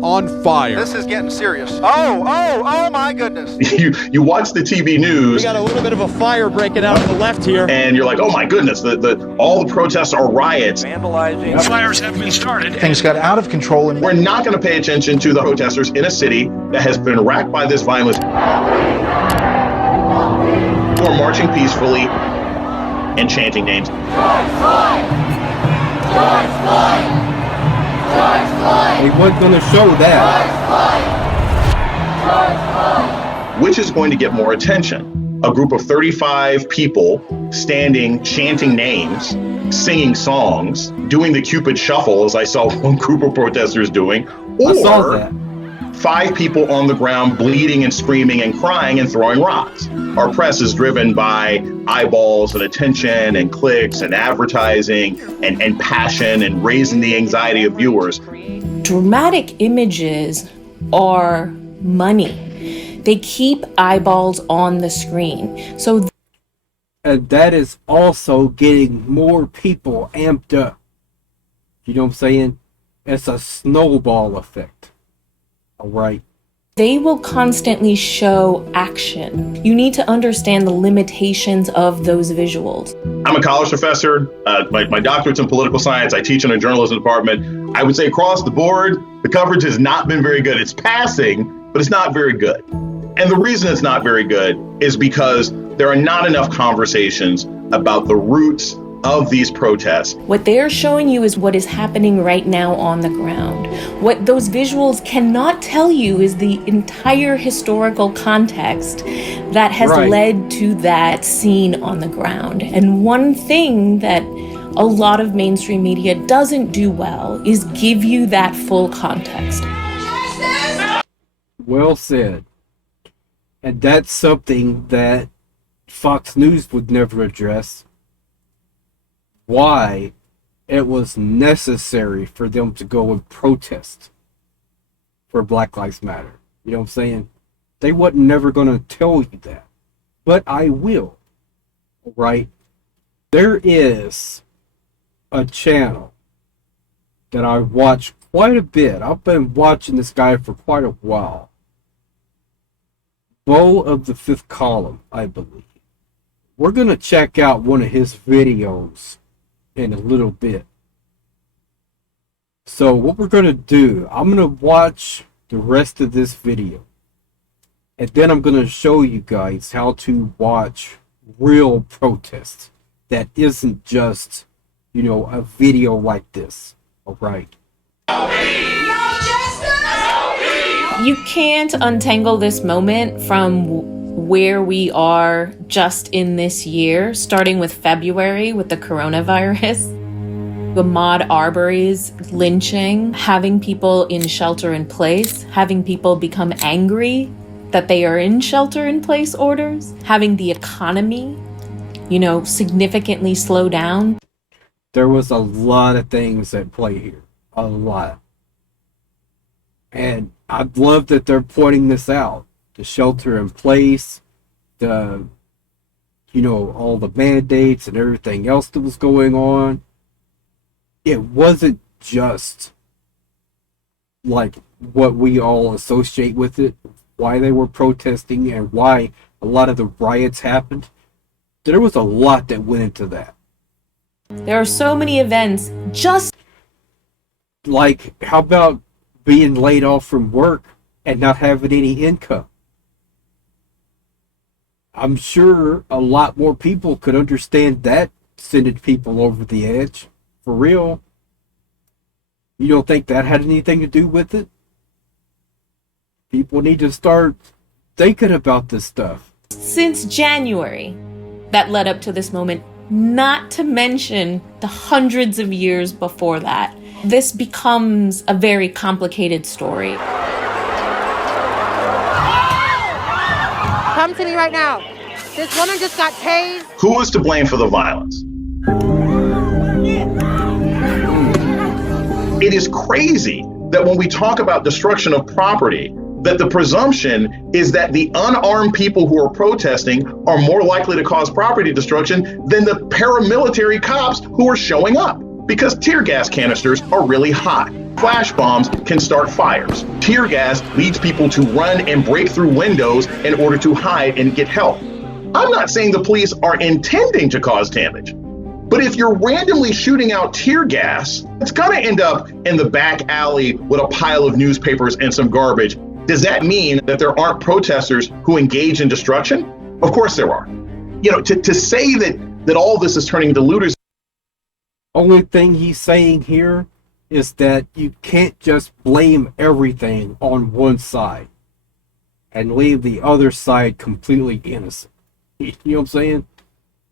On fire. This is getting serious. Oh my goodness. You watch the TV news. We got a little bit of a fire breaking out on the left here. And you're like, oh my goodness, all the protests are riots. Vandalizing. Fires have been started. Things got out of control. And we're not going to pay attention to the protesters in a city that has been racked by this violence. We're marching peacefully and chanting names. They weren't going to show that. Which is going to get more attention? A group of 35 people standing, chanting names, singing songs, doing the Cupid shuffle, as I saw one group of protesters doing, I saw that. 5 people on the ground bleeding and screaming and crying and throwing rocks. Our press is driven by eyeballs and attention and clicks and advertising and passion and raising the anxiety of viewers. Dramatic images are money. They keep eyeballs on the screen. And that is also getting more people amped up. You know what I'm saying? It's a snowball effect. All right. They will constantly show action. You need to understand the limitations of those visuals. I'm a college professor. My doctorate's in political science. I teach in a journalism department. I would say across the board, the coverage has not been very good. It's passing, but it's not very good. And the reason it's not very good is because there are not enough conversations about the roots of these protests. What they're showing you is what is happening right now on the ground. What those visuals cannot tell you is the entire historical context that has led to that scene on the ground. And one thing that a lot of mainstream media doesn't do well is give you that full context. Well said. And that's something that Fox News would never address. Why it was necessary for them to go and protest for Black Lives Matter. You know what I'm saying? They wasn't never going to tell you that. But I will. Right? There is a channel that I watch quite a bit. I've been watching this guy for quite a while. Beau of the Fifth Column, I believe. We're going to check out one of his videos in a little bit. So what we're going to do, I'm going to watch the rest of this video. And then I'm going to show you guys how to watch real protests that isn't just, a video like this. Alright? You can't untangle this moment from where we are just in this year, starting with February with the coronavirus. Ahmaud Arbery's lynching, having people in shelter in place, having people become angry that they are in shelter in place orders, having the economy, significantly slow down. There was a lot of things at play here. A lot. And I love that they're pointing this out. The shelter in place, all the mandates and everything else that was going on. It wasn't just like what we all associate with it, why they were protesting and why a lot of the riots happened. There was a lot that went into that. There are so many events just like, how about being laid off from work and not having any income? I'm sure a lot more people could understand that sending people over the edge. For real. You don't think that had anything to do with it? People need to start thinking about this stuff. since January. that led up to this moment, not to mention the hundreds of years before that. This becomes a very complicated story. Come to me right now. This woman just got tased. Who is to blame for the violence? It is crazy that when we talk about destruction of property, that the presumption is that the unarmed people who are protesting are more likely to cause property destruction than the paramilitary cops who are showing up. Because tear gas canisters are really hot. Flash bombs can start fires. Tear gas leads people to run and break through windows in order to hide and get help. I'm not saying the police are intending to cause damage, but if you're randomly shooting out tear gas, it's gonna end up in the back alley with a pile of newspapers and some garbage. Does that mean that there aren't protesters who engage in destruction? Of course there are. You know, to say that all this is turning into looters. Only thing he's saying here is that you can't just blame everything on one side and leave the other side completely innocent. You know what I'm saying?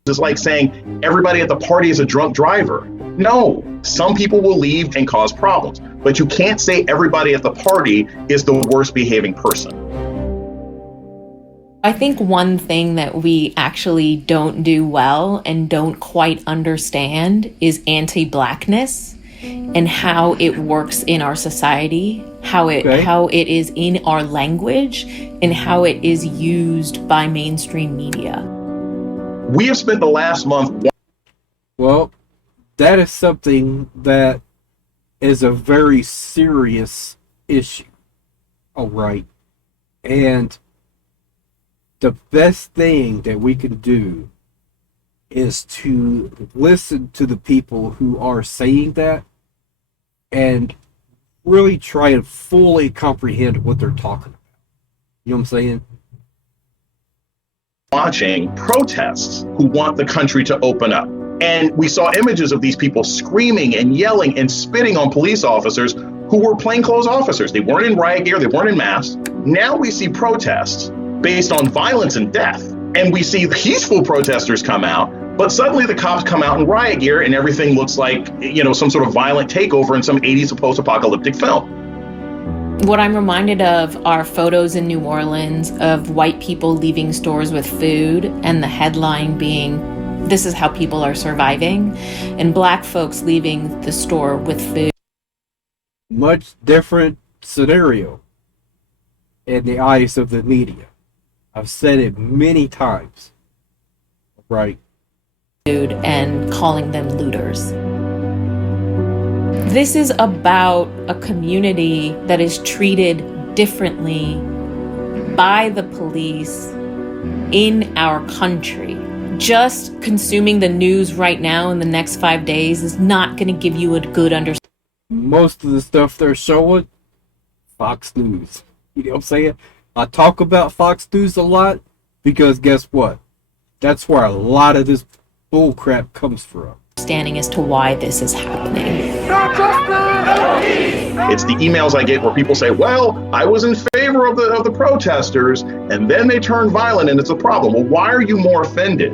It's like saying everybody at the party is a drunk driver. No, some people will leave and cause problems, but you can't say everybody at the party is the worst behaving person. I think one thing that we actually don't do well and don't quite understand is anti-Blackness and how it works in our society, how it is in our language, and how it is used by mainstream media. We have spent the last month. Well, that is something that is a very serious issue. All right. And the best thing that we can do is to listen to the people who are saying that and really try and fully comprehend what they're talking about. You know what I'm saying? Watching protests who want the country to open up. And we saw images of these people screaming and yelling and spitting on police officers who were plainclothes officers. They weren't in riot gear, they weren't in masks. Now we see protests based on violence and death. And we see peaceful protesters come out, but suddenly the cops come out in riot gear and everything looks like, you know, some sort of violent takeover in some 80s post-apocalyptic film. What I'm reminded of are photos in New Orleans of white people leaving stores with food, and the headline being, "This is how people are surviving," and Black folks leaving the store with food. Much different scenario in the eyes of the media. I've said it many times. Right. Food and calling them looters. This is about a community that is treated differently by the police in our country. Just consuming the news right now in the next 5 days is not going to give you a good understanding. Most of the stuff they're showing, Fox News. You know what I'm saying? I talk about Fox News a lot because guess what? That's where a lot of this bull crap comes from. Understanding as to why this is happening. It's the emails I get where people say, well, I was in favor of the protesters, and then they turned violent and it's a problem. Well, why are you more offended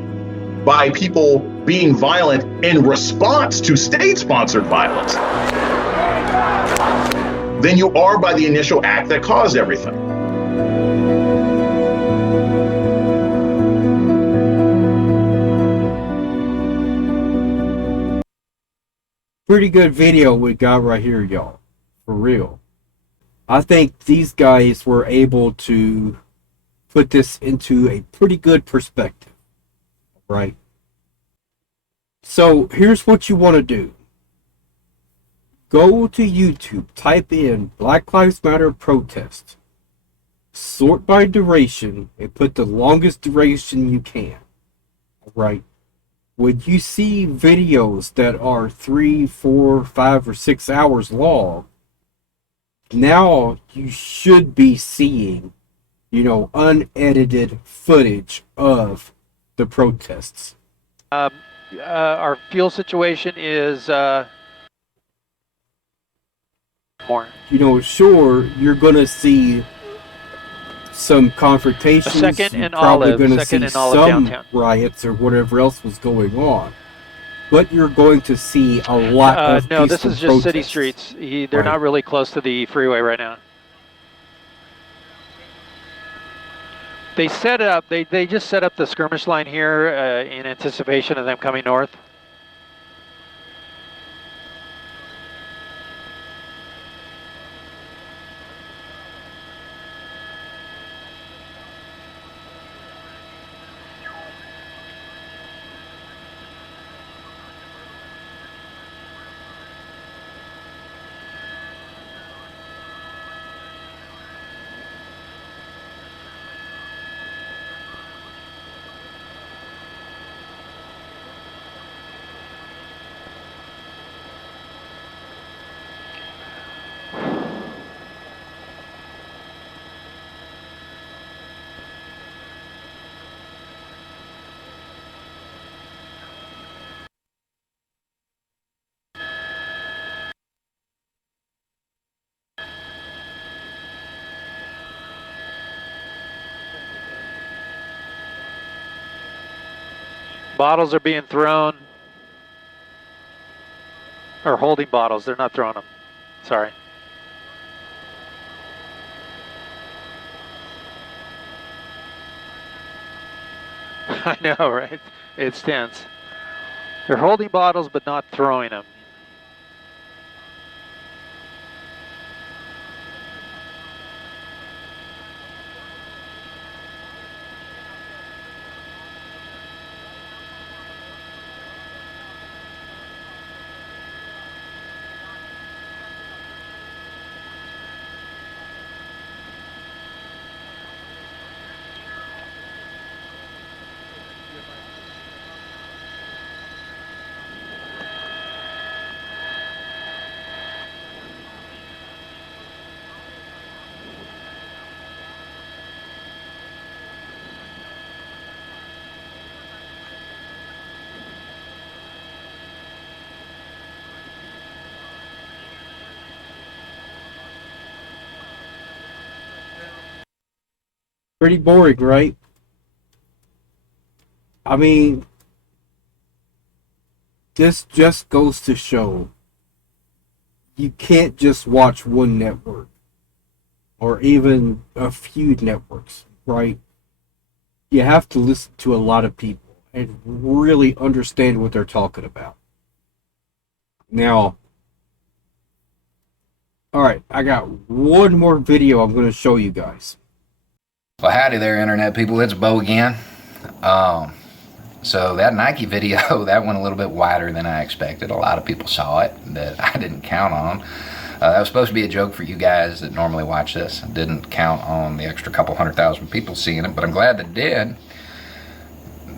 by people being violent in response to state-sponsored violence than you are by the initial act that caused everything? Pretty good video we got right here, y'all. For real. I think these guys were able to put this into a pretty good perspective. Right? So here's what you want to do. Go to YouTube, type in Black Lives Matter protest. Sort by duration and put the longest duration you can. Right? When you see videos that are 3, 4, 5, or 6 hours long, now you should be seeing, you know, unedited footage of the protests. Our fuel situation is more. You know, sure, you're going to see some confrontations. Second You're and probably Olive, going to Second see and Olive some downtown. riots or whatever else was going on. But you're going to see a lot of No, peaceful this is just city protests. streets. They're Right. not really close to the freeway right now. They set up. They just set up the skirmish line here in anticipation of them coming north. Bottles are being thrown, or holding bottles. They're not throwing them. Sorry. I know, right? It's tense. They're holding bottles, but not throwing them. Pretty boring, right? I mean, this just goes to show you can't just watch one network or even a few networks, right? You have to listen to a lot of people and really understand what they're talking about. Now, alright, I got one more video I'm going to show you guys. Well, howdy there, Internet people. It's Bo again. So that Nike video, that went a little bit wider than I expected. A lot of people saw it that I didn't count on. That was supposed to be a joke for you guys that normally watch this. I didn't count on the extra couple 100,000 people seeing it, but I'm glad they did.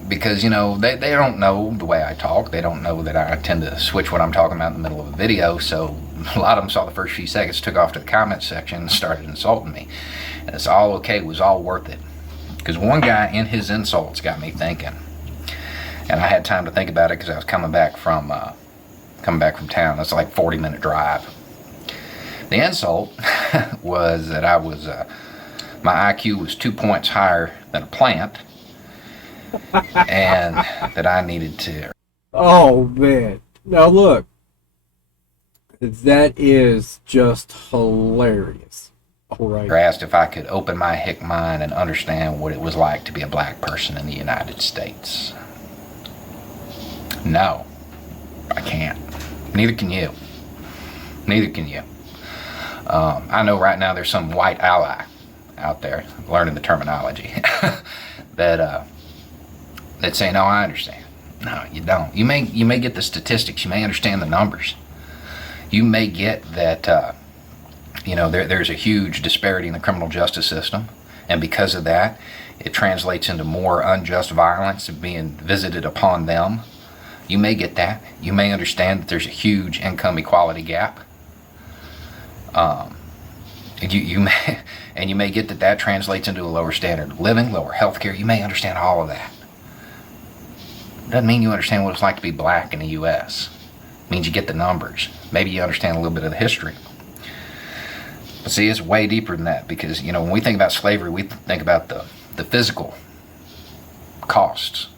Because, you know, they don't know the way I talk. They don't know that I tend to switch what I'm talking about in the middle of a video. So a lot of them saw the first few seconds, took off to the comment section and started insulting me. And it's all okay. It was all worth it. Because one guy in his insults got me thinking. And I had time to think about it because I was coming back from town. That's like a 40-minute drive. The insult was that I was my IQ was 2 points higher than a plant, and that I needed to. Oh man! Now look, that is just hilarious. All right. Asked if I could open my hick mind and understand what it was like to be a black person in the United States. No, I can't. Neither can you. Neither can you. I know right now there's some white ally out there learning the terminology that say, no, I understand. No, you don't. You may get the statistics. You may understand the numbers. You may get that, you know, there's a huge disparity in the criminal justice system, and because of that, it translates into more unjust violence being visited upon them. You may get that. You may understand that there's a huge income equality gap. You may get that translates into a lower standard of living, lower health care. You may understand all of that. Doesn't mean you understand what it's like to be black in the U.S. It means you get the numbers. Maybe you understand a little bit of the history. But see, it's way deeper than that, because, you know, when we think about slavery, we think about the physical costs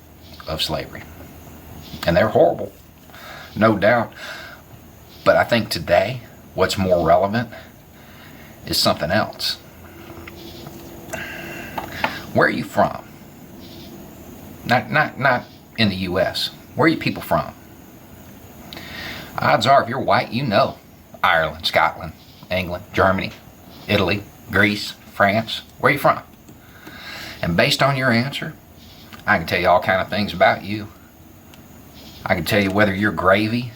of slavery. And they're horrible, no doubt. But I think today, what's more relevant is something else. Where are you from? Not in the U.S. Where are you people from? Odds are, if you're white, you know Ireland, Scotland, England, Germany, Italy, Greece, France. Where are you from? And based on your answer, I can tell you all kind of things about you. I can tell you whether your gravy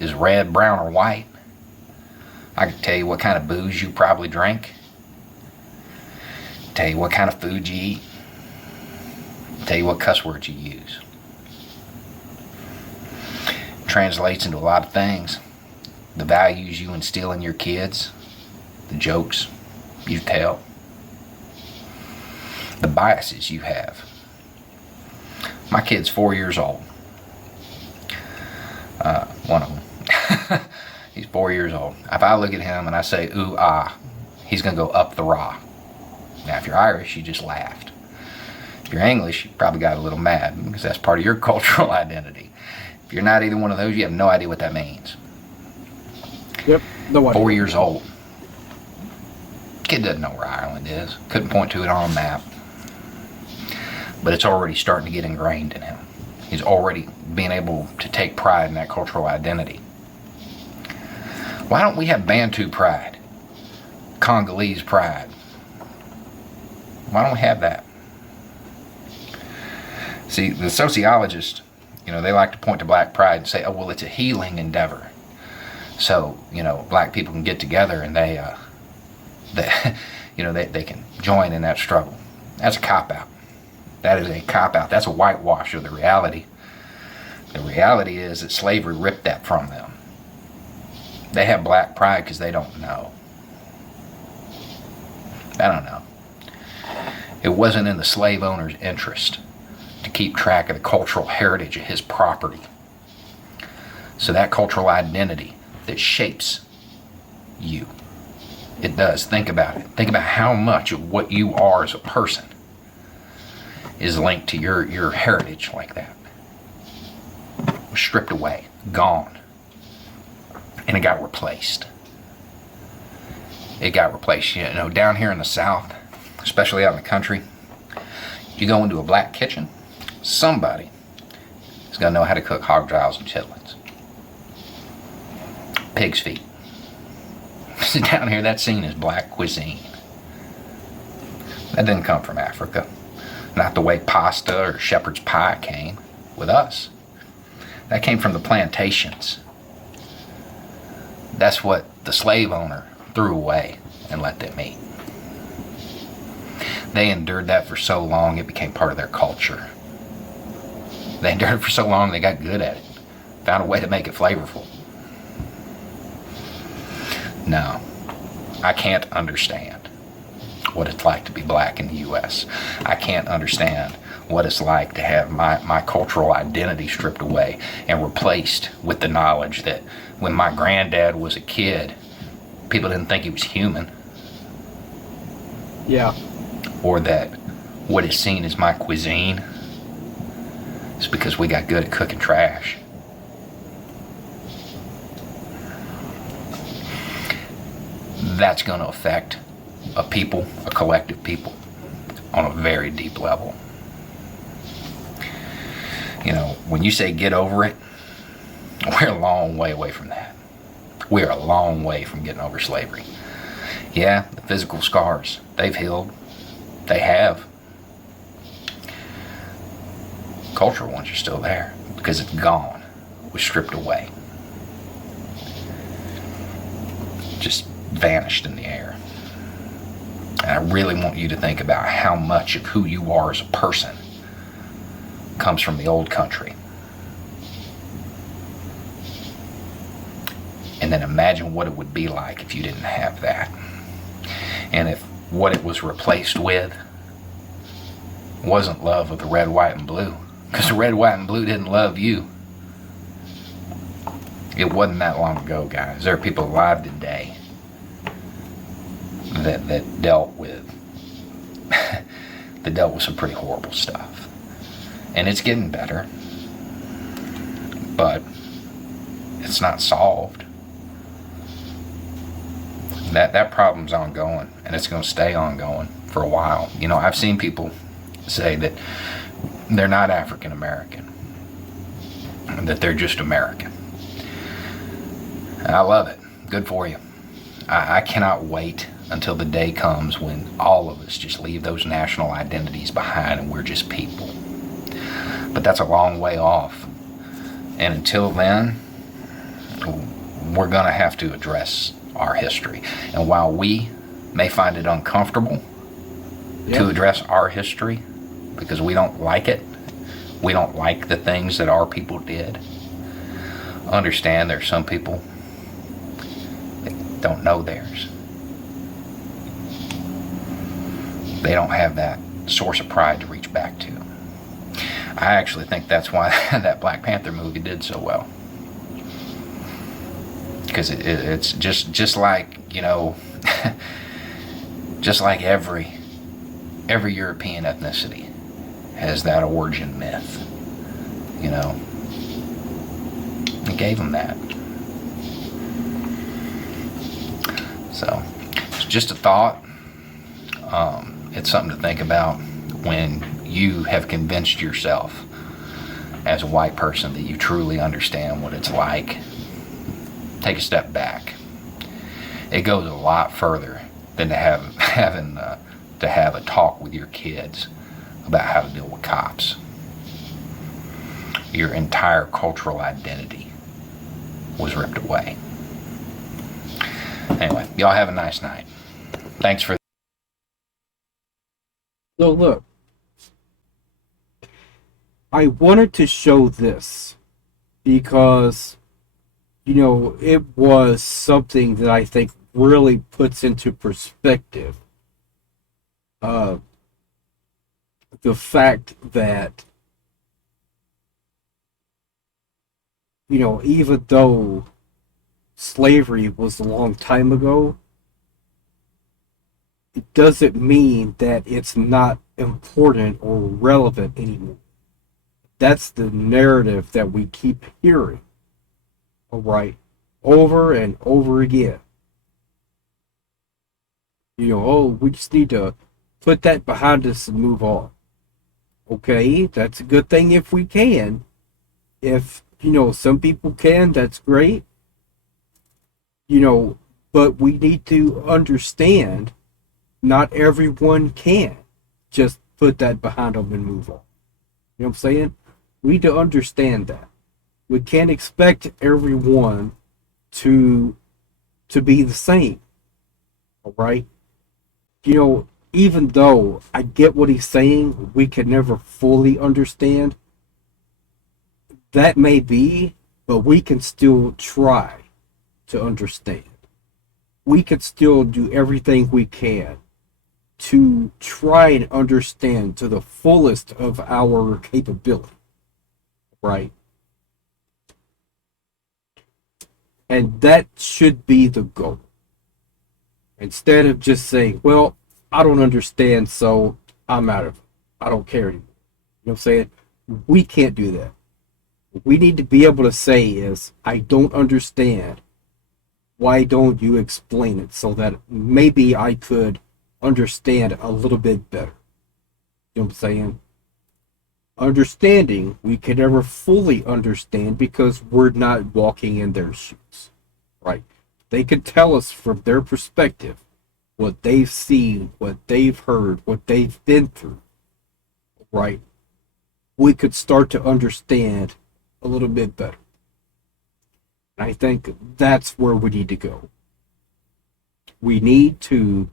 is red, brown, or white. I can tell you what kind of booze you probably drink. Tell you what kind of food you eat. Tell you what cuss words you use. Translates into a lot of things. The values you instill in your kids. The jokes you tell. The biases you have. My kid's 4 years old. One of them. He's 4 years old. If I look at him and I say, ooh, ah, he's going to go up the rah. Now, if you're Irish, you just laughed. If you're English, you probably got a little mad, because that's part of your cultural identity. If you're not either one of those, you have no idea what that means. Yep, no idea. 4 years old. Kid doesn't know where Ireland is. Couldn't point to it on a map. But it's already starting to get ingrained in him. He's already being able to take pride in that cultural identity. Why don't we have Bantu pride? Congolese pride? Why don't we have that? See, the sociologists, you know, they like to point to black pride and say, oh, well, it's a healing endeavor. So, you know, black people can get together and they can join in that struggle. That's a cop-out. That is a cop-out. That's a whitewash of the reality. The reality is that slavery ripped that from them. They have black pride because they don't know. I don't know. It wasn't in the slave owner's interest to keep track of the cultural heritage of his property. So that cultural identity that shapes you, it does. Think about it. Think about how much of what you are as a person is linked to your heritage like that. It was stripped away, gone, and it got replaced. It got replaced. You know, down here in the South, especially out in the country, you go into a black kitchen, somebody is going to know how to cook hog jows and chitlins. Pig's feet. Down here, that's seen as black cuisine. That didn't come from Africa. Not the way pasta or shepherd's pie came with us. That came from the plantations. That's what the slave owner threw away and let them eat. They endured that for so long, it became part of their culture. They endured it for so long, they got good at it. Found a way to make it flavorful. No, I can't understand what it's like to be black in the U.S. I can't understand what it's like to have my cultural identity stripped away and replaced with the knowledge that when my granddad was a kid, people didn't think he was human. Yeah. Or that what is seen as my cuisine is because we got good at cooking trash. That's going to affect a people, a collective people, on a very deep level. You know, when you say get over it, we're a long way away from that. We're a long way from getting over slavery. Yeah, the physical scars, they've healed. They have. Cultural ones are still there because it's gone. It was stripped away. Just vanished in the air. And I really want you to think about how much of who you are as a person comes from the old country. And then imagine what it would be like if you didn't have that. And if what it was replaced with wasn't love of the red, white, and blue. Because the red, white, and blue didn't love you. It wasn't that long ago, guys. There are people alive today that dealt with that dealt with some pretty horrible stuff. And it's getting better, but it's not solved. That problem's ongoing, and it's going to stay ongoing for a while. You know, I've seen people say that they're not African American, that they're just American. And I love it. Good for you. I cannot wait until the day comes when all of us just leave those national identities behind and we're just people. But that's a long way off. And until then, we're going to have to address our history. And while we may find it uncomfortable to address our history because we don't like it, we don't like the things that our people did, understand there's some people that don't know theirs. They don't have that source of pride to reach back to. I actually think that's why that Black Panther movie did so well. Because it's just like, you know, just like every European ethnicity has that origin myth, you know. It gave them that. So, it's just a thought. It's something to think about when you have convinced yourself as a white person that you truly understand what it's like. Take a step back. It goes a lot further than to have a talk with your kids about how to deal with cops. Your entire cultural identity was ripped away. Anyway, y'all have a nice night. Thanks for. So look, I wanted to show this because, you know, it was something that I think really puts into perspective the fact that, you know, even though slavery was a long time ago, it doesn't mean that it's not important or relevant anymore. That's the narrative that we keep hearing. All right, over and over again. You know, oh, we just need to put that behind us and move on. Okay, that's a good thing if we can. If, you know, some people can, that's great. You know, but we need to understand not everyone can just put that behind them and move on. You know what I'm saying? We need to understand that. We can't expect everyone to be the same. All right? You know, even though I get what he's saying, we can never fully understand. That may be, but we can still try to understand. We can still do everything we can to try and understand to the fullest of our capability. Right? And that should be the goal. Instead of just saying, well, I don't understand, so I'm out of it. I don't care anymore. You know what I'm saying? We can't do that. What we need to be able to say is, I don't understand. Why don't you explain it so that maybe I could understand a little bit better? You know what I'm saying? Understanding, we can never fully understand because we're not walking in their shoes. Right? They can tell us from their perspective what they've seen, what they've heard, what they've been through. Right? We could start to understand a little bit better. And I think that's where we need to go. We need to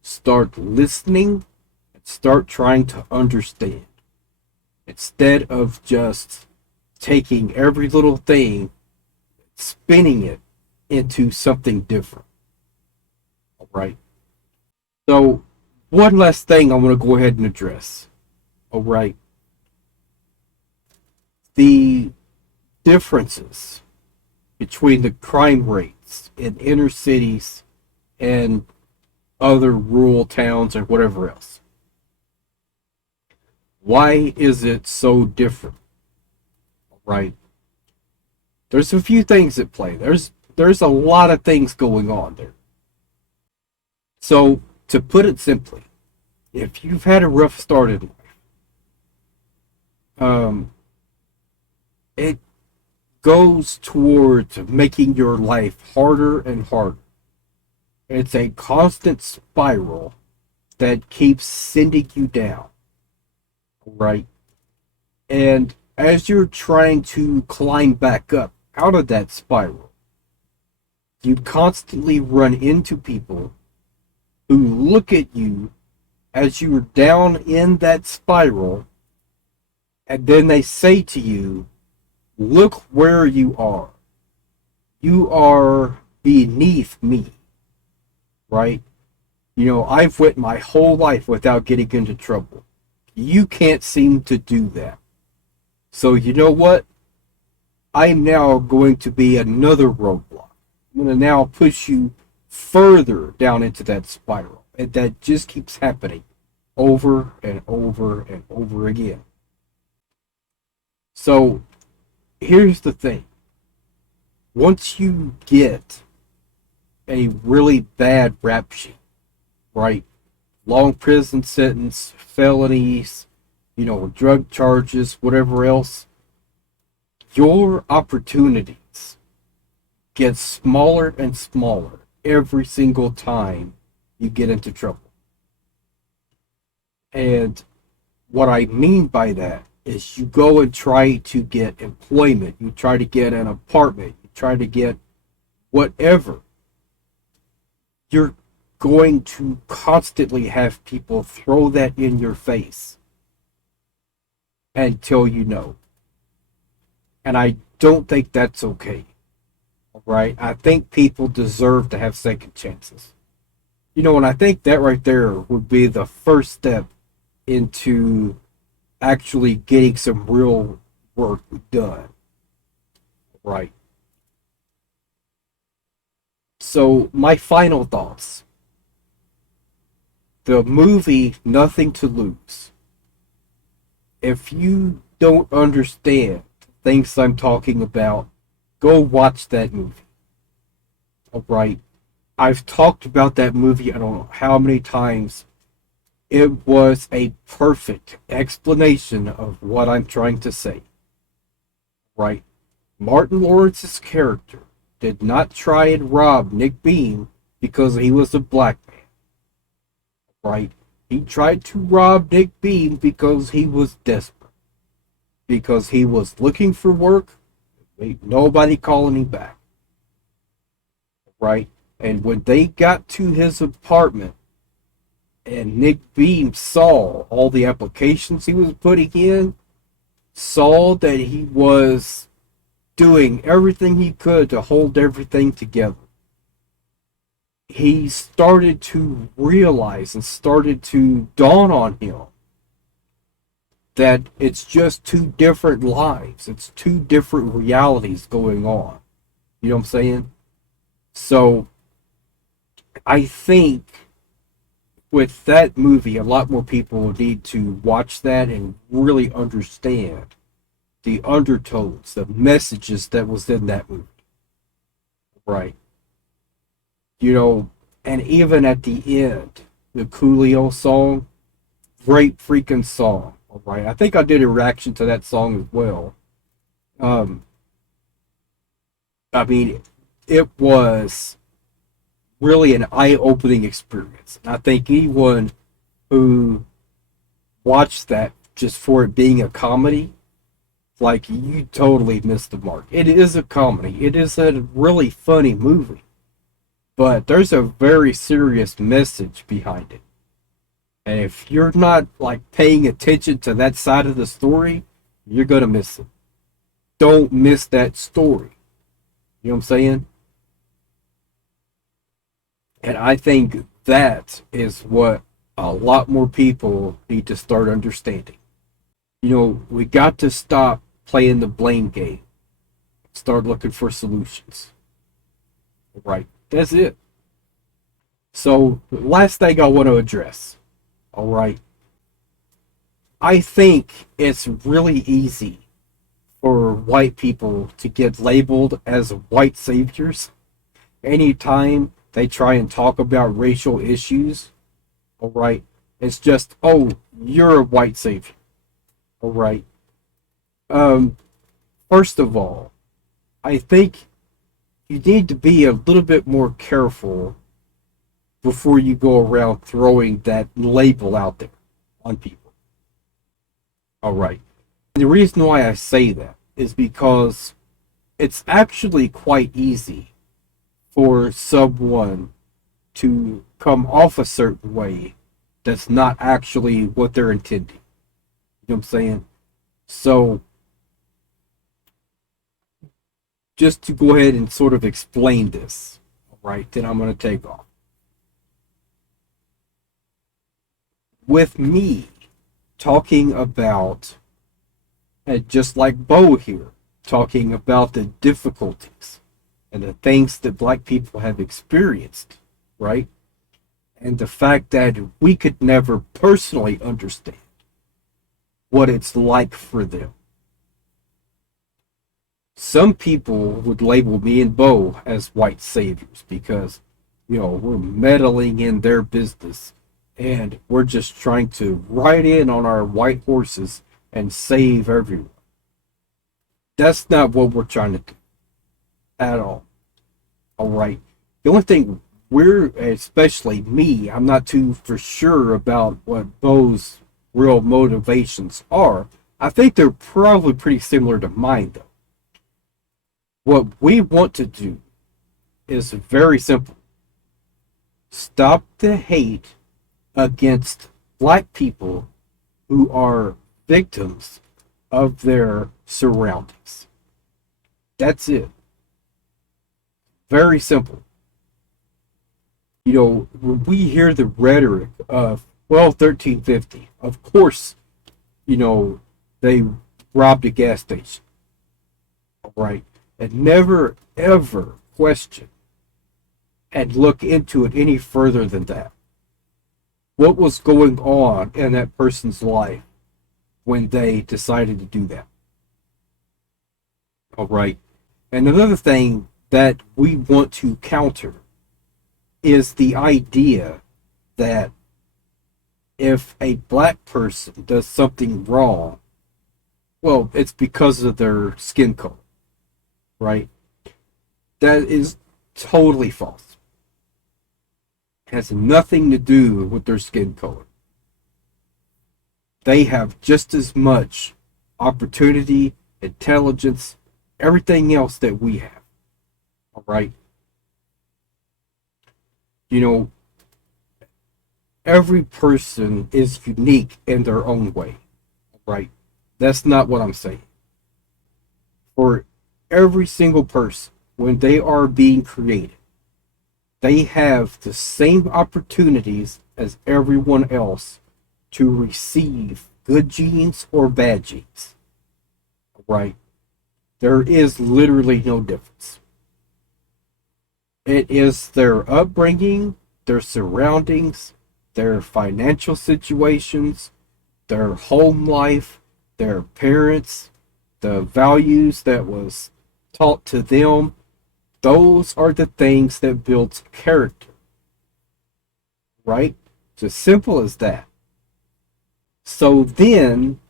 start listening and start trying to understand. Instead of just taking every little thing, spinning it into something different. All right. So, one last thing I want to go ahead and address. All right. The differences between the crime rates in inner cities and other rural towns or whatever else. Why is it so different? Right? There's a few things at play. There's a lot of things going on there. So, to put it simply, if you've had a rough start in life, it goes towards making your life harder and harder. It's a constant spiral that keeps sending you down, right? And as you're trying to climb back up out of that spiral, you constantly run into people who look at you as you're down in that spiral, and then they say to you, look where you are. You are beneath me, right? You know, I've went my whole life without getting into trouble. You can't seem to do that. So you know what? I'm now going to be another roadblock. I'm going to now push you further down into that spiral. And that just keeps happening over and over and over again. So here's the thing. Once you get a really bad rap sheet, right? Long prison sentence, felonies, you know, drug charges, whatever else, your opportunities get smaller and smaller every single time you get into trouble. And what I mean by that is you go and try to get employment, you try to get an apartment, you try to get whatever. You're going to constantly have people throw that in your face until you know. And I don't think that's okay. Right? I think people deserve to have second chances. You know, and I think that right there would be the first step into actually getting some real work done. Right? So, my final thoughts. The movie Nothing to Lose. If you don't understand the things I'm talking about, go watch that movie. Alright? I've talked about that movie I don't know how many times. It was a perfect explanation of what I'm trying to say. Right? Martin Lawrence's character did not try and rob 𝕒𝕒 because he was a black man. Right? He tried to rob 𝕒𝕒 because he was desperate. Because he was looking for work. Ain't nobody calling him back. Right? And when they got to his apartment and 𝕒𝕒 saw all the applications he was putting in, saw that he was doing everything he could to hold everything together, he started to realize and started to dawn on him that it's just two different lives. It's two different realities going on. You know what I'm saying? So, I think with that movie, a lot more people need to watch that and really understand the undertones, the messages that was in that movie. Right. You know, and even at the end, the Coolio song, great freaking song. Alright, I think I did a reaction to that song as well. I mean, it was really an eye-opening experience. And I think anyone who watched that just for it being a comedy, like, you totally missed the mark. It is a comedy. It is a really funny movie. But there's a very serious message behind it. And if you're not, like, paying attention to that side of the story, you're going to miss it. Don't miss that story. You know what I'm saying? And I think that is what a lot more people need to start understanding. You know, we got to stop playing the blame game. Start looking for solutions. Right. That's it. So, last thing I want to address. All right. I think it's really easy for white people to get labeled as white saviors anytime they try and talk about racial issues. All right. It's just, oh, you're a white savior. All right. First of all, I think you need to be a little bit more careful before you go around throwing that label out there on people. All right. The reason why I say that is because it's actually quite easy for someone to come off a certain way that's not actually what they're intending. You know what I'm saying? So, just to go ahead and sort of explain this, all right, then I'm going to take off. With me talking about, just like Bo here, talking about the difficulties and the things that black people have experienced, right? And the fact that we could never personally understand what it's like for them. Some people would label me and Bo as white saviors because, you know, we're meddling in their business and we're just trying to ride in on our white horses and save everyone. That's not what we're trying to do at all. All right. The only thing especially me, I'm not too for sure about what Bo's real motivations are. I think they're probably pretty similar to mine, though. What we want to do is very simple. Stop the hate against black people who are victims of their surroundings. That's it. Very simple. You know, when we hear the rhetoric of, well, 1350, of course, you know, they robbed a gas station. All right. And never, ever question and look into it any further than that. What was going on in that person's life when they decided to do that? All right. And another thing that we want to counter is the idea that if a black person does something wrong, well, it's because of their skin color. Right? That is totally false. It has nothing to do with their skin color. They have just as much opportunity, intelligence, everything else that we have. All right? You know, every person is unique in their own way. Right? That's not what I'm saying. For every single person, when they are being created, they have the same opportunities as everyone else to receive good genes or bad genes. Right? There is literally no difference. It is their upbringing, their surroundings, their financial situations, their home life, their parents, the values that was taught to them. Those are the things that builds character. Right? It's as simple as that. So then,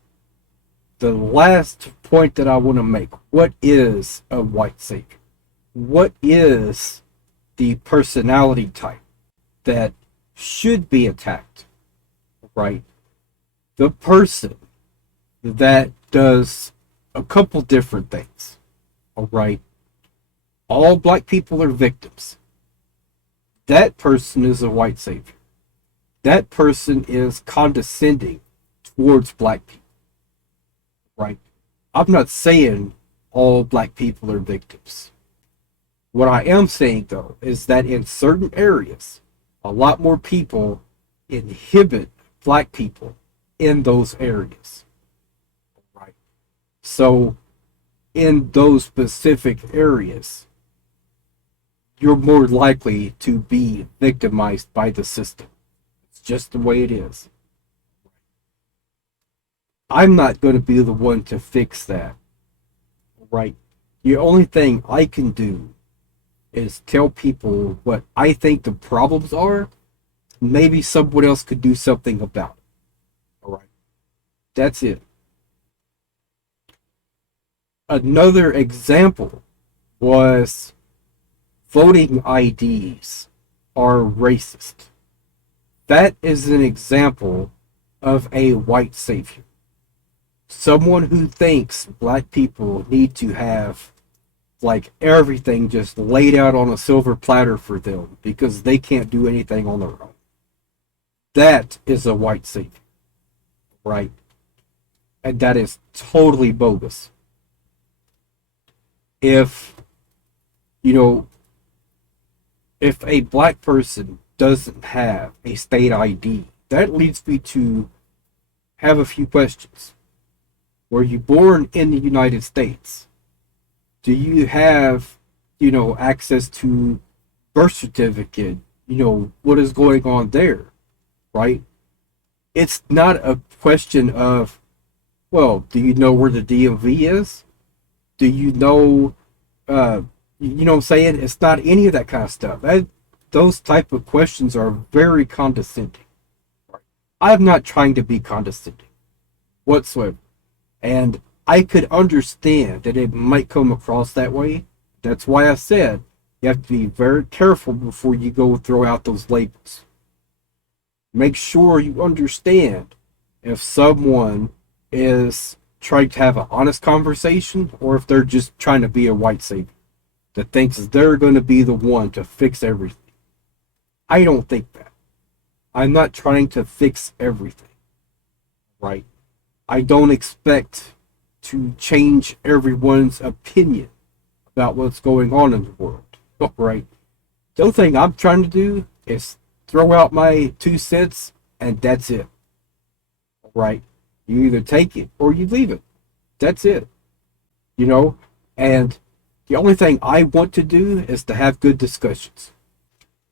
the last point that I want to make, what is a white savior? What is the personality type that should be attacked? Right? The person that does a couple different things. All right. All black people are victims. That person is a white savior. That person is condescending towards black people. Right? I'm not saying all black people are victims. What I am saying, though, is that in certain areas, a lot more people inhibit black people in those areas. Right? So, in those specific areas, you're more likely to be victimized by the system. It's just the way it is. I'm not going to be the one to fix that. Right? The only thing I can do is tell people what I think the problems are. Maybe someone else could do something about it. All right. That's it. Another example was voting IDs are racist. That is an example of a white savior. Someone who thinks black people need to have like everything just laid out on a silver platter for them because they can't do anything on their own. That is a white savior, right? And that is totally bogus. If, you know, if a black person doesn't have a state ID, that leads me to have a few questions. Were you born in the United States? Do you have, you know, access to birth certificate? You know, what is going on there, right? It's not a question of, well, do you know where the DMV is? Do you know, you know what I'm saying? It's not any of that kind of stuff. Those type of questions are very condescending. I'm not trying to be condescending whatsoever. And I could understand that it might come across that way. That's why I said you have to be very careful before you go throw out those labels. Make sure you understand if someone is trying to have an honest conversation or if they're just trying to be a white savior that thinks they're going to be the one to fix everything. I don't think that. I'm not trying to fix everything, right? I don't expect to change everyone's opinion about what's going on in the world, right? The only thing I'm trying to do is throw out my 2 cents, and that's it, right? You either take it or you leave it. That's it, you know? And the only thing I want to do is to have good discussions.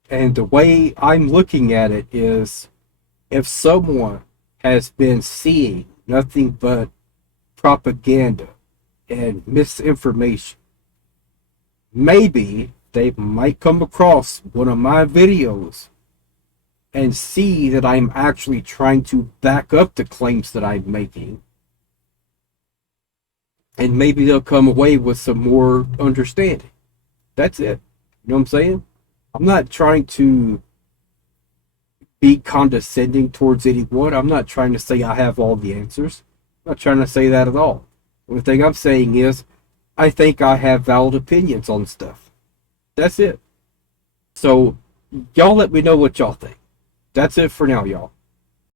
And the way I'm looking at it is if someone has been seeing nothing but propaganda and misinformation, maybe they might come across one of my videos and see that I'm actually trying to back up the claims that I'm making. And maybe they'll come away with some more understanding. That's it. You know what I'm saying? I'm not trying to be condescending towards anyone. I'm not trying to say I have all the answers. I'm not trying to say that at all. The only thing I'm saying is I think I have valid opinions on stuff. That's it. So y'all let me know what y'all think. That's it for now, y'all.